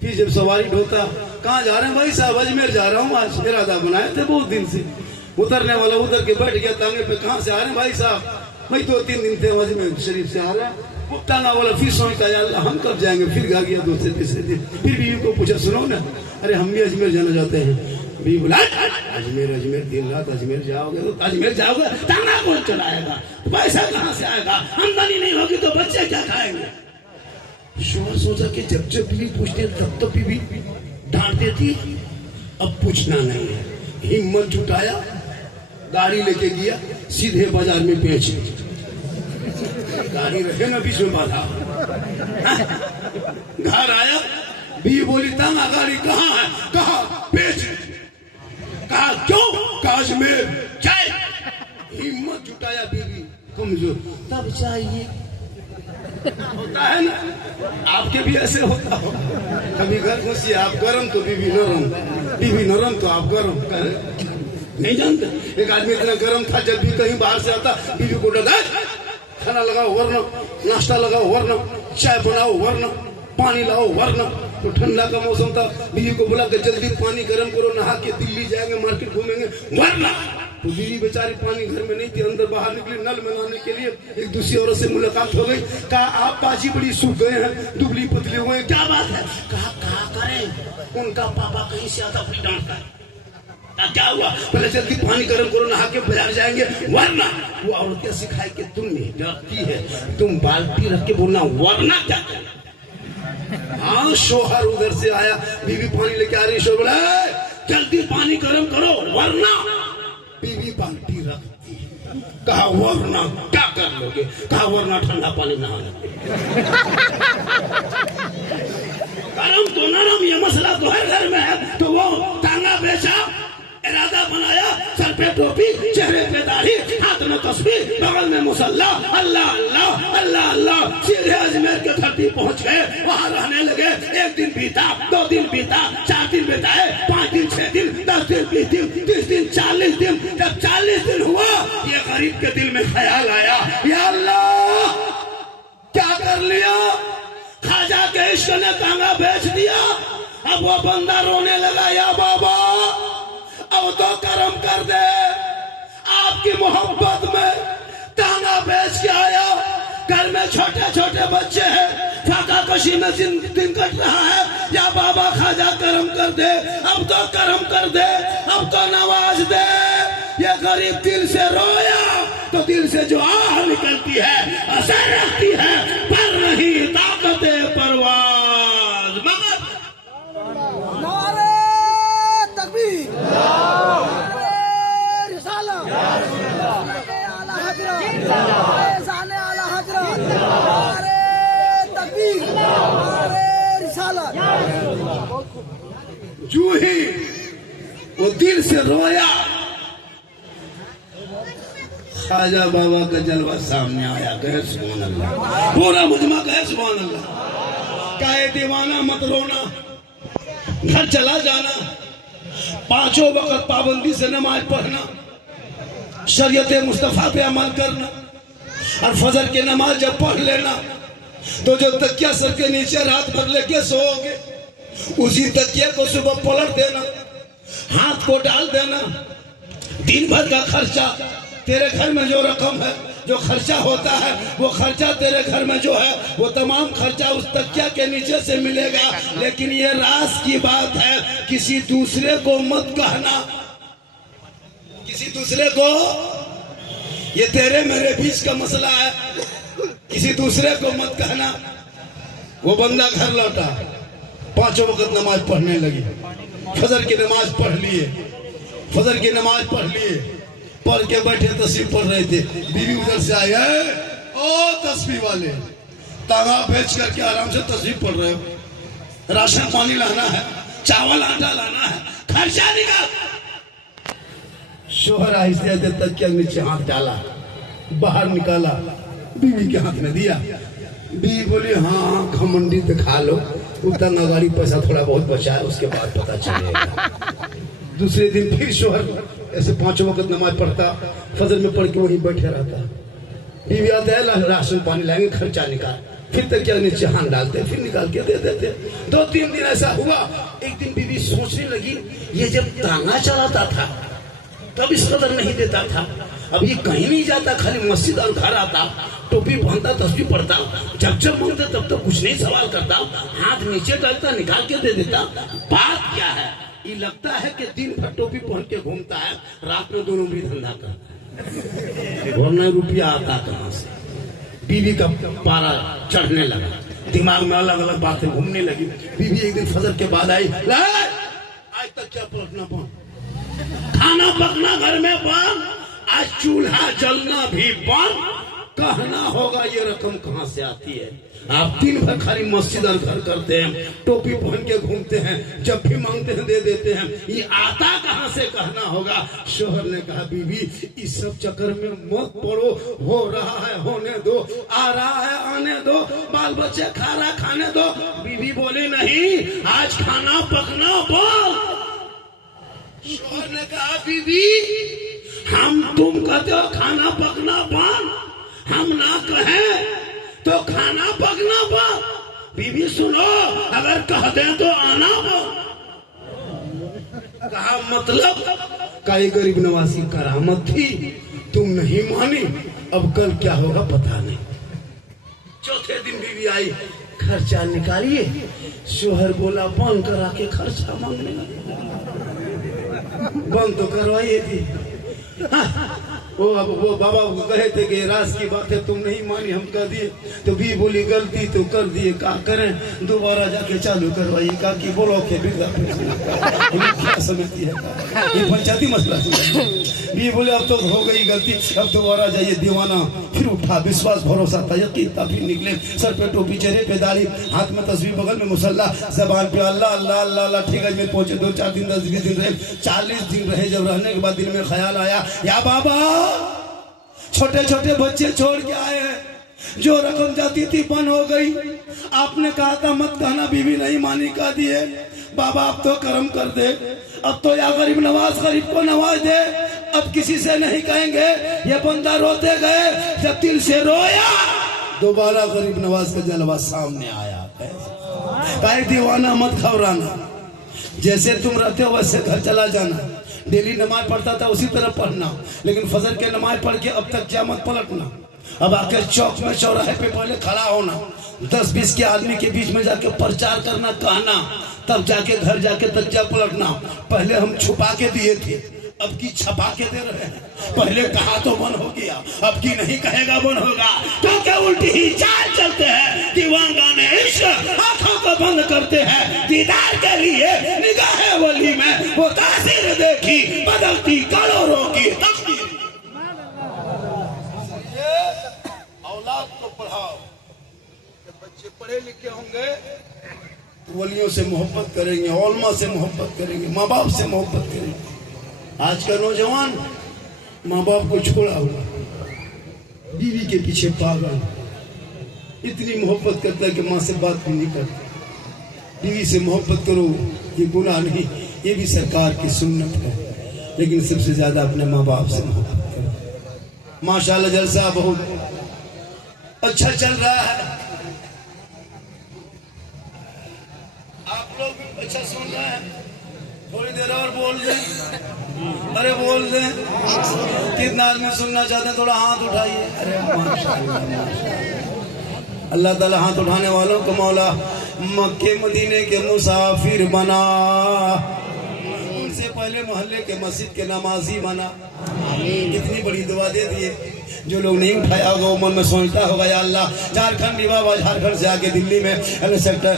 फिर जब सवारी ढोता, कहाँ जा रहे हैं भाई साहब? अजमेर जा रहा हूँ, आज इरादा बनाए थे बहुत दिन से। उतरने वाला उतर के बैठ गया तांगे पे। कहाँ से आ रहे हैं भाई साहब? भाई 2-3 दिन थे, अजमेर शरीफ से आ रहे हैं। वो तांगा वाला फिर सोचता है अल्लाह हम कब जाएंगे, फिर गा गया दूसरे तीसरे दिन। फिर बीवी को पूछा सुनो ना, अरे हम भी अजमेर जाना चाहते हैं। बीवी बोला अजमेर अजमेर दिन रात अजमेर जाओगे तो अजमेर जाओगे, तांगा कौन चलाएगा, पैसा कहाँ से आएगा, आमदनी नहीं होगी तो बच्चे क्या खाएंगे। शोहर सोचा कि जब जब बीवी पूछते तब तो बीवी डांट देती, अब पूछना नहीं है। हिम्मत जुटाया, गाड़ी लेके गया, सीधे बाजार में बेच दी। गाड़ी रखे ना बीच में बाधा। घर आया, बीवी बोली तांगा गाड़ी कहाँ है, कहा बेच दी। कहा क्यों, काज में चाय। हिम्मत जुटाया, बीवी कमजोर, तब चाहिए होता है ना, आपके भी ऐसे होता हो। कभी घर घुसी आप गरम तो बीवी नरम, बीवी नरम तो आप गरम। नहीं जानते, एक आदमी इतना गरम था, जब भी कहीं बाहर से आता बीवी को डरा, खाना लगाओ वरना, नाश्ता लगाओ वरना, चाय बनाओ वरना, पानी लाओ वरना। तो ठंडा का मौसम था, बीवी को बोला कि जल्दी पानी गर्म करो, नहा के दिल्ली जाएंगे, मार्केट घूमेंगे वरना। तो बीवी बेचारी पानी घर में नहीं थी, अंदर बाहर निकली नल में नहाने के लिए। एक दूसरी औरत से मुलाकात हो गई, कहा आप बाजी बड़ी सूख गए हैं, दुबली पतली हुए हैं, क्या बात है। कहा करें, उनका पापा कहीं से आता फिर डांटता है। क्या हुआ, पहले जल्दी पानी गर्म करो, नहा के बाजार जाएंगे वरना। वो औरतें सिखाई कि तुम नहीं डरती है, तुम बाल्टी रख के बोलना वरना क्या। हाँ, शोहर उधर से आया, बीवी पानी लेके आ रही, शोहर बोला जल्दी पानी गर्म करो वरना। बीवी बाल्टी रखती, कहा वरना क्या कर लोगे, कहा वरना ठंडा पानी नहाना। गरम तो नरम, ये मसला तो हर घर में है। तो वो तांगा बेचा, इरादा बनाया, सर पे टोपी, चेहरे पे दाढ़ी, हाथ में तस्बीह, बगल में मुसल्ला, अल्लाह अल्लाह अल्लाह अल्लाह, सीधे अजमेर के धरती पहुंच गए। वहां रहने लगे। एक दिन बीता, 2 दिन बीता, 4 दिन बीताए, 5 दिन, 6 दिन, 10 दिन, 20 दिन, 30 दिन, 40 दिन। जब 40 दिन हुआ, ये गरीब के दिल में ख्याल आया, या अल्लाह क्या कर लिया, खाजा के इश्क ने तांगा बेच दिया। अब वो बंदा रोने लगा, या बाबा अब तो करम कर दे, आपकी मोहब्बत में तांगा बेच के आया, घर में छोटे छोटे बच्चे हैं, फाका कशी में दिन कट रहा है, या बाबा खाजा करम कर दे, अब तो करम कर दे, अब तो नवाज दे। ये गरीब दिल से रोया तो दिल से जो आह निकलती है, असर रखती है, पर नहीं ताकत परवाज। मगर नारे तकबीर, नारे रिसालत, नारे आला हजरत, नारे जाने आला हजरत, नारे तकबीर, नारे रिसालत। जो ही वो दिल से रोया, ख्वाजा बाबा का जलवा सामने आया। गैर सुभान अल्लाह, पूरा मुजमा गैर सुभान अल्लाह। काहे दीवाना मत रोना, घर चला जाना, 5 वक्त पाबंदी से नमाज पढ़ना, शरीयत मुस्तफा पे अमल करना, और फजर की नमाज जब पढ़ लेना तो जो तकिया सर के नीचे रात भर लेके सोओगे, उसी तकिया को सुबह पलट देना, हाथ को डाल देना। दिन भर का खर्चा, तेरे घर में जो रकम है, जो खर्चा होता है, वो खर्चा तेरे घर में जो है, वो तमाम खर्चा उस तकिया के नीचे से मिलेगा। लेकिन ये राज की बात है, किसी दूसरे को मत कहना, किसी दूसरे को, ये तेरे मेरे बीच का मसला है, किसी दूसरे को मत कहना। वो बंदा घर लौटा, 5 वक्त नमाज पढ़ने लगी, फजर की नमाज पढ़ लिए, फजर की नमाज पढ़ लिए, पढ़ के बैठे तस्वीर पढ़ रहे थे। बीवी उधर से आई, ओ तस्वीर वाले, तांगा बेच करके आराम से तस्वीर पढ़ रहे हो, राशन पानी लाना है, चावल आटा लाना है, खर्चा निकाल। शोहर आहिस्ते आहिस्ते तकिया नीचे हाथ डाला, बाहर निकाला, बीवी के हाथ में दिया। बीवी बोली हाँ घमंडी दिखा लो, उतना गाड़ी पैसा थोड़ा बहुत बचा है, उसके बाद पता चलेगा। दूसरे दिन फिर शोहर ऐसे 5 वक्त नमाज पढ़ता, फजर में पढ़ के वहीं बैठे रहता। बीवी आता है, राशन पानी लाएंगे, खर्चा निकाल, फिर तक क्या नीचे हाथ डालते, फिर निकाल के दे देते। 2-3 दिन ऐसा हुआ। एक दिन बीवी सोचने लगी, ये जब तांगा चलाता था तब इस कदर नहीं देता था। अब ये कहीं नहीं जाता, खाली मस्जिद और घर आता, टोपी पहनता, तस्बीह पढ़ता, जब जब मांगते तब तक कुछ नहीं सवाल करता, हाथ नीचे डालता, निकाल के दे देता। बात क्या है, ये लगता है कि दिन भर टोपी पहन के घूमता है, रात में 2 नंबरी धंधा करता है। वरना रुपया आता कहाँ से? बीवी का पारा चढ़ने लगा, दिमाग में अलग अलग बातें घूमने लगी। बीवी एक दिन फजर के बाद आई, आज तक क्या पलटना बंद, खाना पकना घर में बंद, आज चूल्हा जलना भी बंद। कहना होगा ये रकम कहाँ से आती है? आप दिन भर खाली मस्जिद और घर करते हैं, टोपी पहन के घूमते हैं, जब भी मांगते हैं दे देते हैं, ये आता कहाँ से? कहना होगा। शोहर ने कहा, बीवी इस सब चक्कर में मत पड़ो, हो रहा है होने दो, आ रहा है आने दो, बाल बच्चे खा रहा खाने दो। बीवी बोली, नहीं, आज खाना पकना बंद। शोहर ने कहा, बीवी हम तुम कहते हो खाना पकना बंद, हम ना कहें तो खाना पकना बंद। बीवी सुनो, अगर कह दे तो आना बंद। कहा मतलब? कई गरीब नवाजी करामत थी, तुम नहीं मानी, अब कल क्या होगा पता नहीं। चौथे दिन बीवी आई, खर्चा निकालिए। शोहर बोला, बंद करा के खर्चा मांगने लगा। बंद तो करवाइए थी। वो बाबा कहे थे कि राज की बात है, तुम नहीं मानी, हम कह दिए। तो भी बोली, गलती तो कर दिए, क्या करें, दोबारा जाके चालू करवाइए। का कि बोलो के क्या समझती है, ये पंचायती मसला भी बोले, अब तो हो गई गलती, अब दोबारा जाइए। दीवाना फिर उठा, विश्वास भरोसा था, यकीन फिर निकले, सर पे टोपी, चेहरे पे दाढ़ी, हाथ में तस्वीर, बगल में मुसल्ला, जबान पे अल्लाह अल्लाह अल्लाह अल्लाह। ठीक है, में पहुंचे, 2 4 दिन 10 20 दिन रहे, 40 दिन रहे। जब रहने के बाद दिन में ख्याल आया, या बाबा छोटे छोटे बच्चे छोड़ के आए हैं, जो रकम जाती थी बंद हो गई। आपने कहा था मत कहना, बीवी नहीं मानी, कह दिए। बाबा अब तो करम कर दे, अब तो या गरीब नवाज गरीब को नवाज दे, अब किसी से नहीं कहेंगे। ये बंदा रोते गए, जब दिल से रोया, दोबारा गरीब नवाज का जलवा सामने आया। कहे दीवाना मत घबराना, जैसे तुम रहते हो वैसे घर चला जाना। डेली नमाज पढ़ता था, उसी तरह पढ़ना, लेकिन फजर के नमाज पढ़ के अब तक क्या मत पलटना। अब आके चौक में चौराहे पे पहले खड़ा होना, 10-20 के आदमी के बीच में जाके प्रचार करना, कहना, तब जाके घर जाके तज्जा पलटना। पहले हम छुपा के दिए थे, अब की छपा के दे रहे हैं। पहले कहा तो बंद हो गया, अब की नहीं कहेगा बंद होगा। तो क्या उल्टी ही चाल चलते हैं, दीवानगाने इश्क आंखों को बंद करते हैं। दीदार के लिए निगाहे वली में वो तासीर देखी, बदलती करोड़ों की तकदीर। औलाद को पढ़ाओ, जब बच्चे पढ़े लिखे होंगे तो वलियों से मोहब्बत करेंगे, औलमा से मोहब्बत करेंगे, माँ बाप से मोहब्बत करेंगे। आज का नौजवान माँ बाप को छोड़ा हुआ, बीवी के पीछे पागल, इतनी मोहब्बत करता है कि माँ से बात भी नहीं करता। बीवी से मोहब्बत करो, ये गुनाह नहीं, ये भी सरकार की सुन्नत है, लेकिन सबसे ज्यादा अपने माँ बाप से मोहब्बत करो। माशाल्लाह जलसा बहुत अच्छा चल रहा है, आप लोग भी अच्छा सुन रहे हैं। थोड़ी देर और बोल दें, अरे बोल दें, कितना आदमी सुनना चाहते हैं, थोड़ा हाथ उठाइए। अरे अल्लाह ताला हाथ उठाने वालों को मौला मक्के मदीने के मुसाफिर बना, उनसे पहले मोहल्ले के मस्जिद के नमाजी बना। कितनी बड़ी दुआ दे दिए। जो लोग नहीं उठाया होगा वो मन में सोचता होगा, या अल्लाह झारखंड बाबा झारखंड से आके दिल्ली में सेक्टर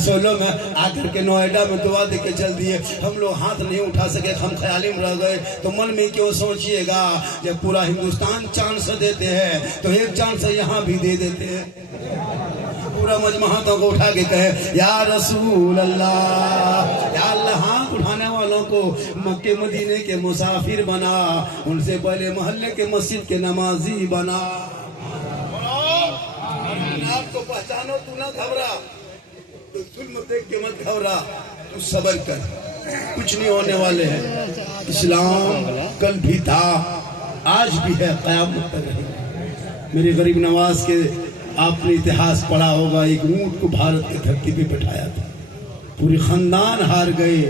16 में आकर के नोएडा में दुआ दे के चल दिए, हम लोग हाथ नहीं उठा सके, हम ख्याली में रह गए। तो मन में क्यों सोचिएगा, जब पूरा हिंदुस्तान चांस देते हैं तो एक चांस यहाँ भी दे देते हैं। पूरा मजमा हाथों को उठा के कहे, या रसूल अल्लाह, या अल्लाह, हाथ उठाने वालों को मक्के मदीने के मुसाफिर बना, उनसे पहले मोहल्ले के मस्जिद के नमाजी बना। आपको पहचानो, तू ना घबरा, तो जुल्म देख के मत घबरा, तू सब्र कर, कुछ नहीं होने वाले हैं। इस्लाम कल भी था, आज भी है, क़यामत तक रहेगा। मेरे गरीब नवाज के आपने इतिहास पढ़ा होगा, एक ऊंट को भारत की धरती पे बैठाया था, पूरी खानदान हार गए,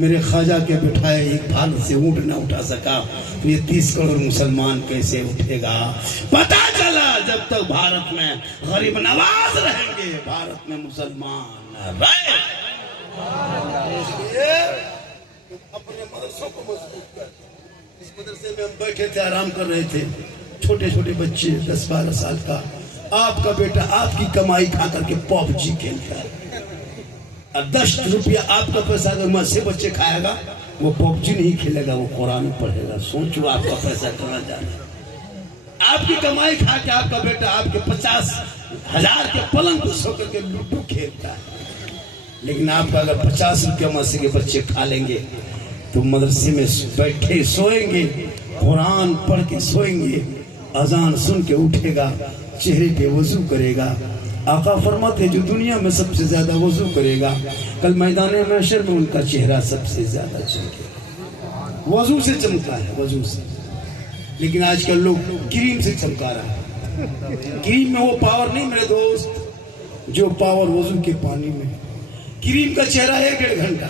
मेरे ख्वाजा के बिठाए एक भारत से ऊँट न उठा सका, तो ये 30 करोड़ मुसलमान कैसे उठेगा? पता चला जब तक भारत में गरीब नवाज रहेंगे, भारत में मुसलमान न रहे। अपने मदरसों को मजबूत कर। इस मदरसे में हम बैठे थे, आराम कर रहे थे, छोटे छोटे बच्चे 10-12 साल का, आपका बेटा आपकी कमाई खा करके पबजी खेलता है, और 10 रुपया आपका पैसा अगर मस्से बच्चे खाएगा, वो पबजी नहीं खेलेगा, वो कुरान पढ़ेगा। सोचो आपका पैसा कहाँ जाना। आपकी कमाई खा के आपका बेटा आपके 50,000 के पलंग पर सो करके लूडो खेलता है, लेकिन आपका अगर 50 रुपया मस्से के बच्चे खा लेंगे तो मदरसे में बैठे सोएंगे, कुरान पढ़ के सोएंगे, अजान सुन के उठेगा, चेहरे पे वजू करेगा। आका फरमाते जो दुनिया में सबसे ज्यादा वजू करेगा, कल मैदान महशर में उनका चेहरा सबसे ज्यादा चमकेगा। वजू से चमका है, वजू से। लेकिन आजकल लोग क्रीम से चमका रहा है। क्रीम में वो पावर नहीं मेरे दोस्त जो पावर वजू के पानी में। क्रीम का चेहरा 1-1.5 घंटा,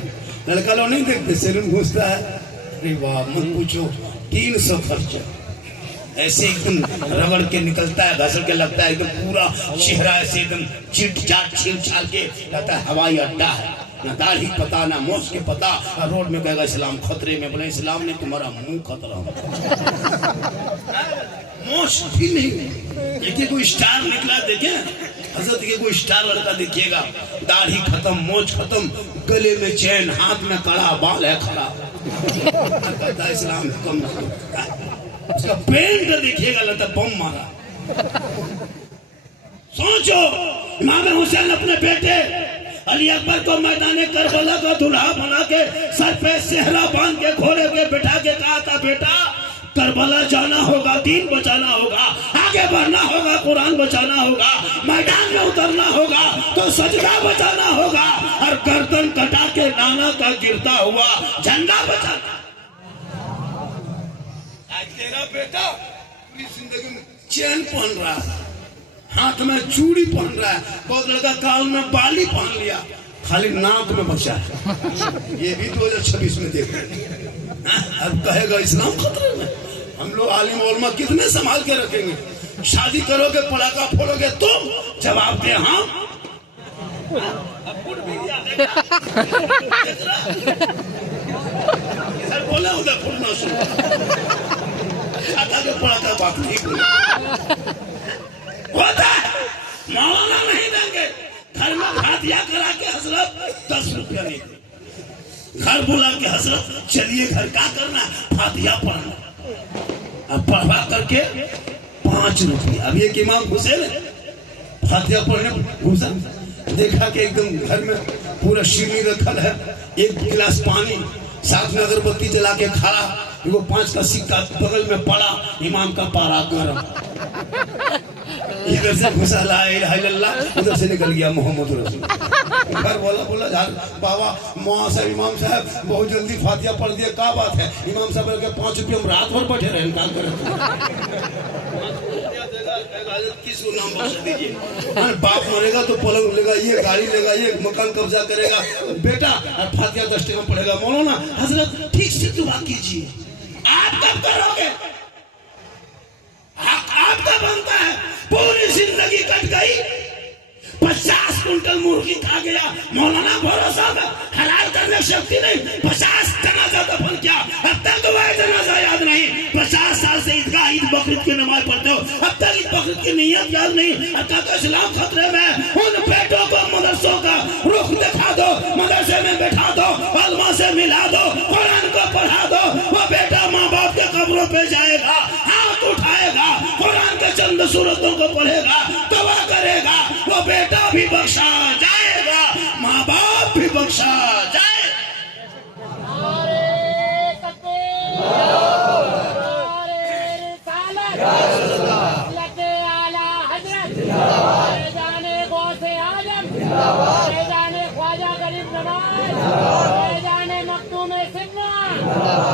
लड़का लोग नहीं देखते, सैलून घुसता है, अरे वाह मत पूछो, 300 खर्चा, ऐसे एकदम रगड़ के निकलता है, घसड़ के लगता है, एकदम पूरा चेहरा ऐसे एकदम चिट चाट छील छाल के लगता है हवाई अड्डा है, ना दाढ़ी पता ना मोछ के पता। रोड में कहेगा इस्लाम खतरे में, बोले इस्लाम ने तुम्हारा मुंह खतरा, मोछ भी नहीं। देखिए कोई स्टार निकला, देखे हजरत के कोई स्टार लड़का देखिएगा, दाढ़ी खत्म, मोछ खत्म, गले में चैन, हाथ में कड़ा, बाल है खड़ा, इस्लाम कम उसका पेंट देखिएगा लगता बम मारा। सोचो इमाम हुसैन अपने बेटे अली अकबर को मैदान करबला का दूल्हा बना के सर पे सेहरा बांध के घोड़े पे बिठा के कहा था, बेटा करबला जाना होगा, दीन बचाना होगा, आगे बढ़ना होगा, कुरान बचाना होगा, मैदान में उतरना होगा तो सजदा बचाना होगा, और गर्दन कटा के नाना का गिरता हुआ झंडा बचाना। आज तेरा बेटा पूरी जिंदगी में चैन पहन रहा है, हाथ में चूड़ी पहन रहा है, बहुत लड़का काल में बाली पहन लिया, खाली नाक में बचा है। ये भी 2026 में देख रहे हैं। अब कहेगा इस्लाम खतरे में। हम लोग आलिम उलमा कितने संभाल के रखेंगे? शादी करोगे, पटाखा फोड़ोगे तुम, जवाब दे हाँ। इधर बोला उधर फुटना शुरू, पटाखा बात नहीं होता है। मौलाना नहीं देंगे, घर में फातिया करा के हजरत 10 रुपया नहीं देंगे, घर बुला के हजरत चलिए घर का करना, फातिया पढ़ना, अब पढ़वा करके 5 रुपया। अब एक इमाम घुसे फातिया पढ़ने घुसा, देखा कि एकदम घर में पूरा शीनी रखल है, 1 गिलास पानी, साथ में अगरबत्ती जला के खड़ा, वो 5 का सिक्का बगल में पड़ा, इमाम का पारा गरम। इधर से घुसा ला इलाहा इल्लल्लाह, उधर से निकल गया मोहम्मद रसूल। घर वाला बोला बाबा मौलाना साहब, इमाम साहब बहुत जल्दी फातिया पढ़ दिया, क्या बात है? इमाम साहब बोल के 5 रुपये हम रात भर बैठे रहे, काम करे किस नाम बख्श दीजिए। बाप मरेगा तो पलंग लेगा, ये गाड़ी लेगा, ये मकान कब्जा करेगा, बेटा फातिया 10 टका पड़ेगा। मौलाना हजरत ठीक से दुआ कीजिए, आप कब करोगे? आपका बनता है, पूरी जिंदगी कट गई, 50 कुंटल मुर्गी खा गया, मौलाना भरोसा था, हलाल करने की शक्ति नहीं, 50 जनाजा दफन किया, अब तक तुम्हारा जनाजा याद नहीं, 50 साल से ईदगाह ईद बकरीद की नमाज पढ़ते हो, अब तक ईद बकरीद की नियत याद नहीं, अब तक इस्लाम खतरे में। उन बेटों को मदरसों का रुख दिखा दो, मदरसे में बैठा दो, उलमा से मिला दो, कुरान को पढ़ा दो, वो बेटा माँ बाप के कब्रों पे जाएगा, हाथ उठाएगा, कुरान के चंद सूरतों को पढ़ेगा, दुआ करेगा, वो बेटा भी बख्शा जाएगा, माँ बाप भी बख्शा जाए। ख्वाजा गरीब नवाज, जाने मखदूम सिन्ना,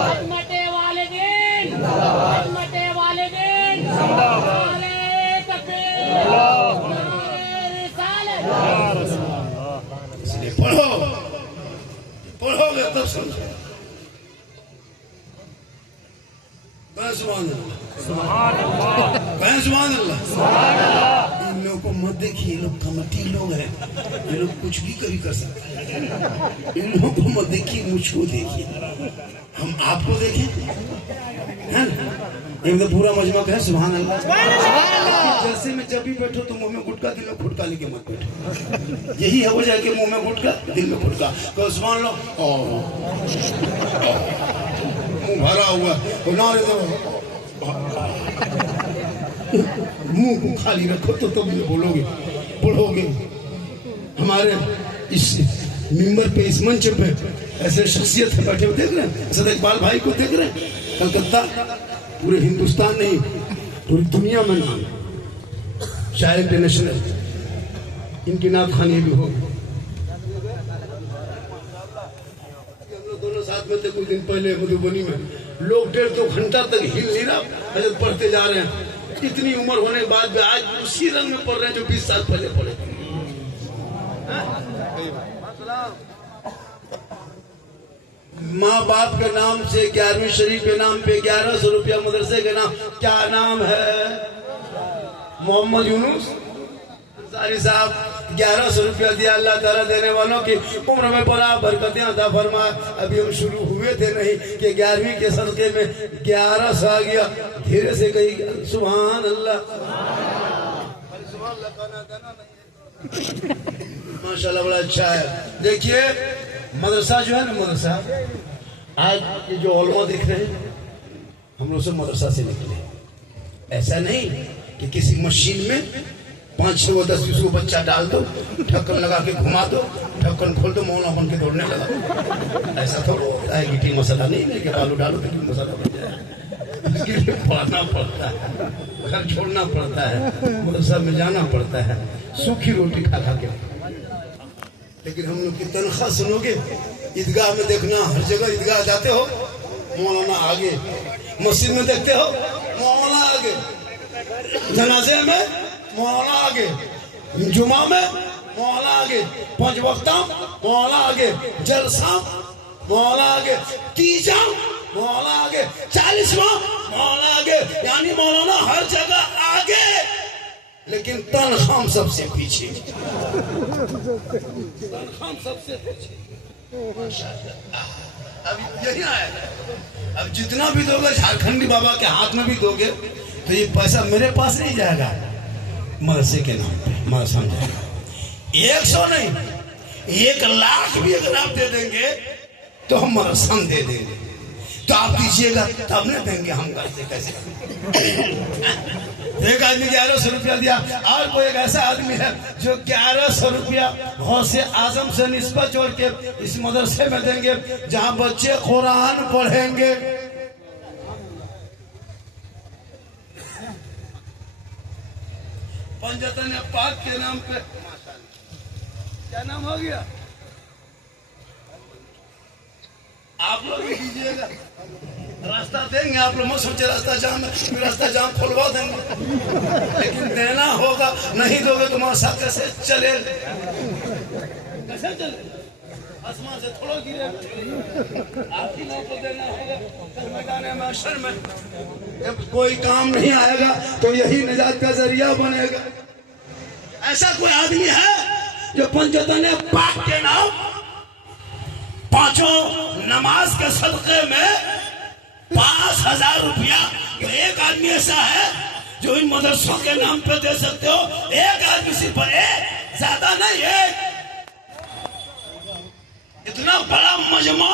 खिदमते वालिदैन, खिदमते वालिदैन, नारे तकबीर, नारे रिसालत। पढ़ोगे तब समझो। सुभान अल्लाह। इन लोगों को मत देखिए, ये लोग कमटी लोग हैं, ये लोग कुछ भी कभी कर सकते हैं। इन लोगों को मत देखिए, मुझको देखिए, हम आपको देखें, है ना? एकदम पूरा मजमा है सुभान अल्लाह। जैसे में जब भी बैठो तो मुंह में गुटका, दिल में फुटका लेके मत बैठो। यही है वजह कि मुंह में गुटका, दिल में फुटका। तो सुभान मुंह भरा हुआ नारे दो, मुंह को खाली रखो तो तुम बोलोगे पढ़ोगे। हमारे इस मिंबर पे, इस मंच पे ऐसे शख्सियत बैठे हुए देख रहे हैं, सद इकबाल भाई को देख रहे हैं। कलकत्ता, पूरे हिंदुस्तान नहीं पूरी दुनिया में नाम, शायर इंटरनेशनल, इनकी नात खानी भी हो। दोनों साथ में थे कुछ दिन पहले मधुबनी में, लोग 1.5-2 घंटा तक हिल नहीं रहा, हजरत पढ़ते जा रहे हैं। इतनी उम्र होने के बाद भी आज उसी रंग में पढ़ रहे हैं जो 20 साल पहले पढ़े। माँ बाप के नाम से 11वीं शरीफ के नाम पे 1100 रुपया, मदरसे के नाम क्या नाम है? मोहम्मद यूनुस अंसारी साहब 1100 रुपया दिया। अल्लाह ताला देने वालों की उम्र में बड़ा बरकतें अता फरमाए। अभी हम शुरू हुए थे नहीं कि 11वीं के सदके में 1100 आ गया, धीरे से कही सुभान अल्लाह। माशाल्लाह बड़ा अच्छा है। देखिए मदरसा जो है ना, मदरसा आज ये जो ओलमा दिख रहे हैं, हम लोग सब मदरसा से निकले। ऐसा नहीं कि किसी मशीन में 5, 6, 10, 20 बच्चा डाल दो, ढक्कन लगा के घुमा दो, ढक्कन खोल दो, मौला बन के दौड़ने लगा। ऐसा थोड़ा है, गिट्टी मसाला नहीं लेके बालू डालो तो मसाला बन जाए। पढ़ना पड़ता है, घर छोड़ना पड़ता है, मदरसा में जाना पड़ता है, सूखी रोटी खा खा के। लेकिन हम लोग की तनख्वाह सुनोगे, ईदगाह में देखना, हर जगह ईदगाह जाते हो मौलाना आगे, मस्जिद में देखते हो मौलाना आगे, जनाजे में मौलाना आगे, जुमा में मौलाना आगे, 5 वक्ता मौलाना आगे, जलसा मौलाना आगे, तीजा मौलाना आगे, 40वां मौलाना आगे, यानी मौलाना हर जगह आगे, लेकिन तनख्वाह सबसे पीछे। तनख्वाह सबसे पीछे। अब यही आया। अब जितना भी दोगे झारखंडी बाबा के हाथ में भी दोगे तो ये पैसा मेरे पास नहीं जाएगा, मदरसे के नाम पे मदरसा जाएगा। 100 नहीं, 1 लाख भी अगर आप दे देंगे तो हम मदरसा दे देंगे। तो आप दीजिएगा तब न देंगे, हम कैसे? एक आदमी 1100 रुपया दिया, और कोई एक ऐसा आदमी है जो 1100 रुपया गौसे आजम से निस्बत जोड़ के इस मदरसे में देंगे जहां बच्चे कुरान पढ़ेंगे। पंजतन पाक के नाम पे क्या नाम हो गया? आप लोग भी दीजिएगा, रास्ता देंगे। आप लोग मत सोचे रास्ता जाम है, रास्ता जाम खुलवा देंगे, लेकिन देना होगा। नहीं दोगे तो माशा कैसे चले? कैसे चले? आसमान से थोड़ा गिरे, आप ही लोगों को देना होगा। कल मैदान महशर में जब कोई काम नहीं आएगा तो यही निजात का जरिया बनेगा। ऐसा कोई आदमी है जो पंजतन पाक के नाम 5 नमाज के सदके में 5000 रुपया? एक आदमी ऐसा है जो इन मदरसों के नाम पे दे सकते हो? एक आदमी सिर्फ, ज्यादा नहीं, एक। इतना बड़ा मजमा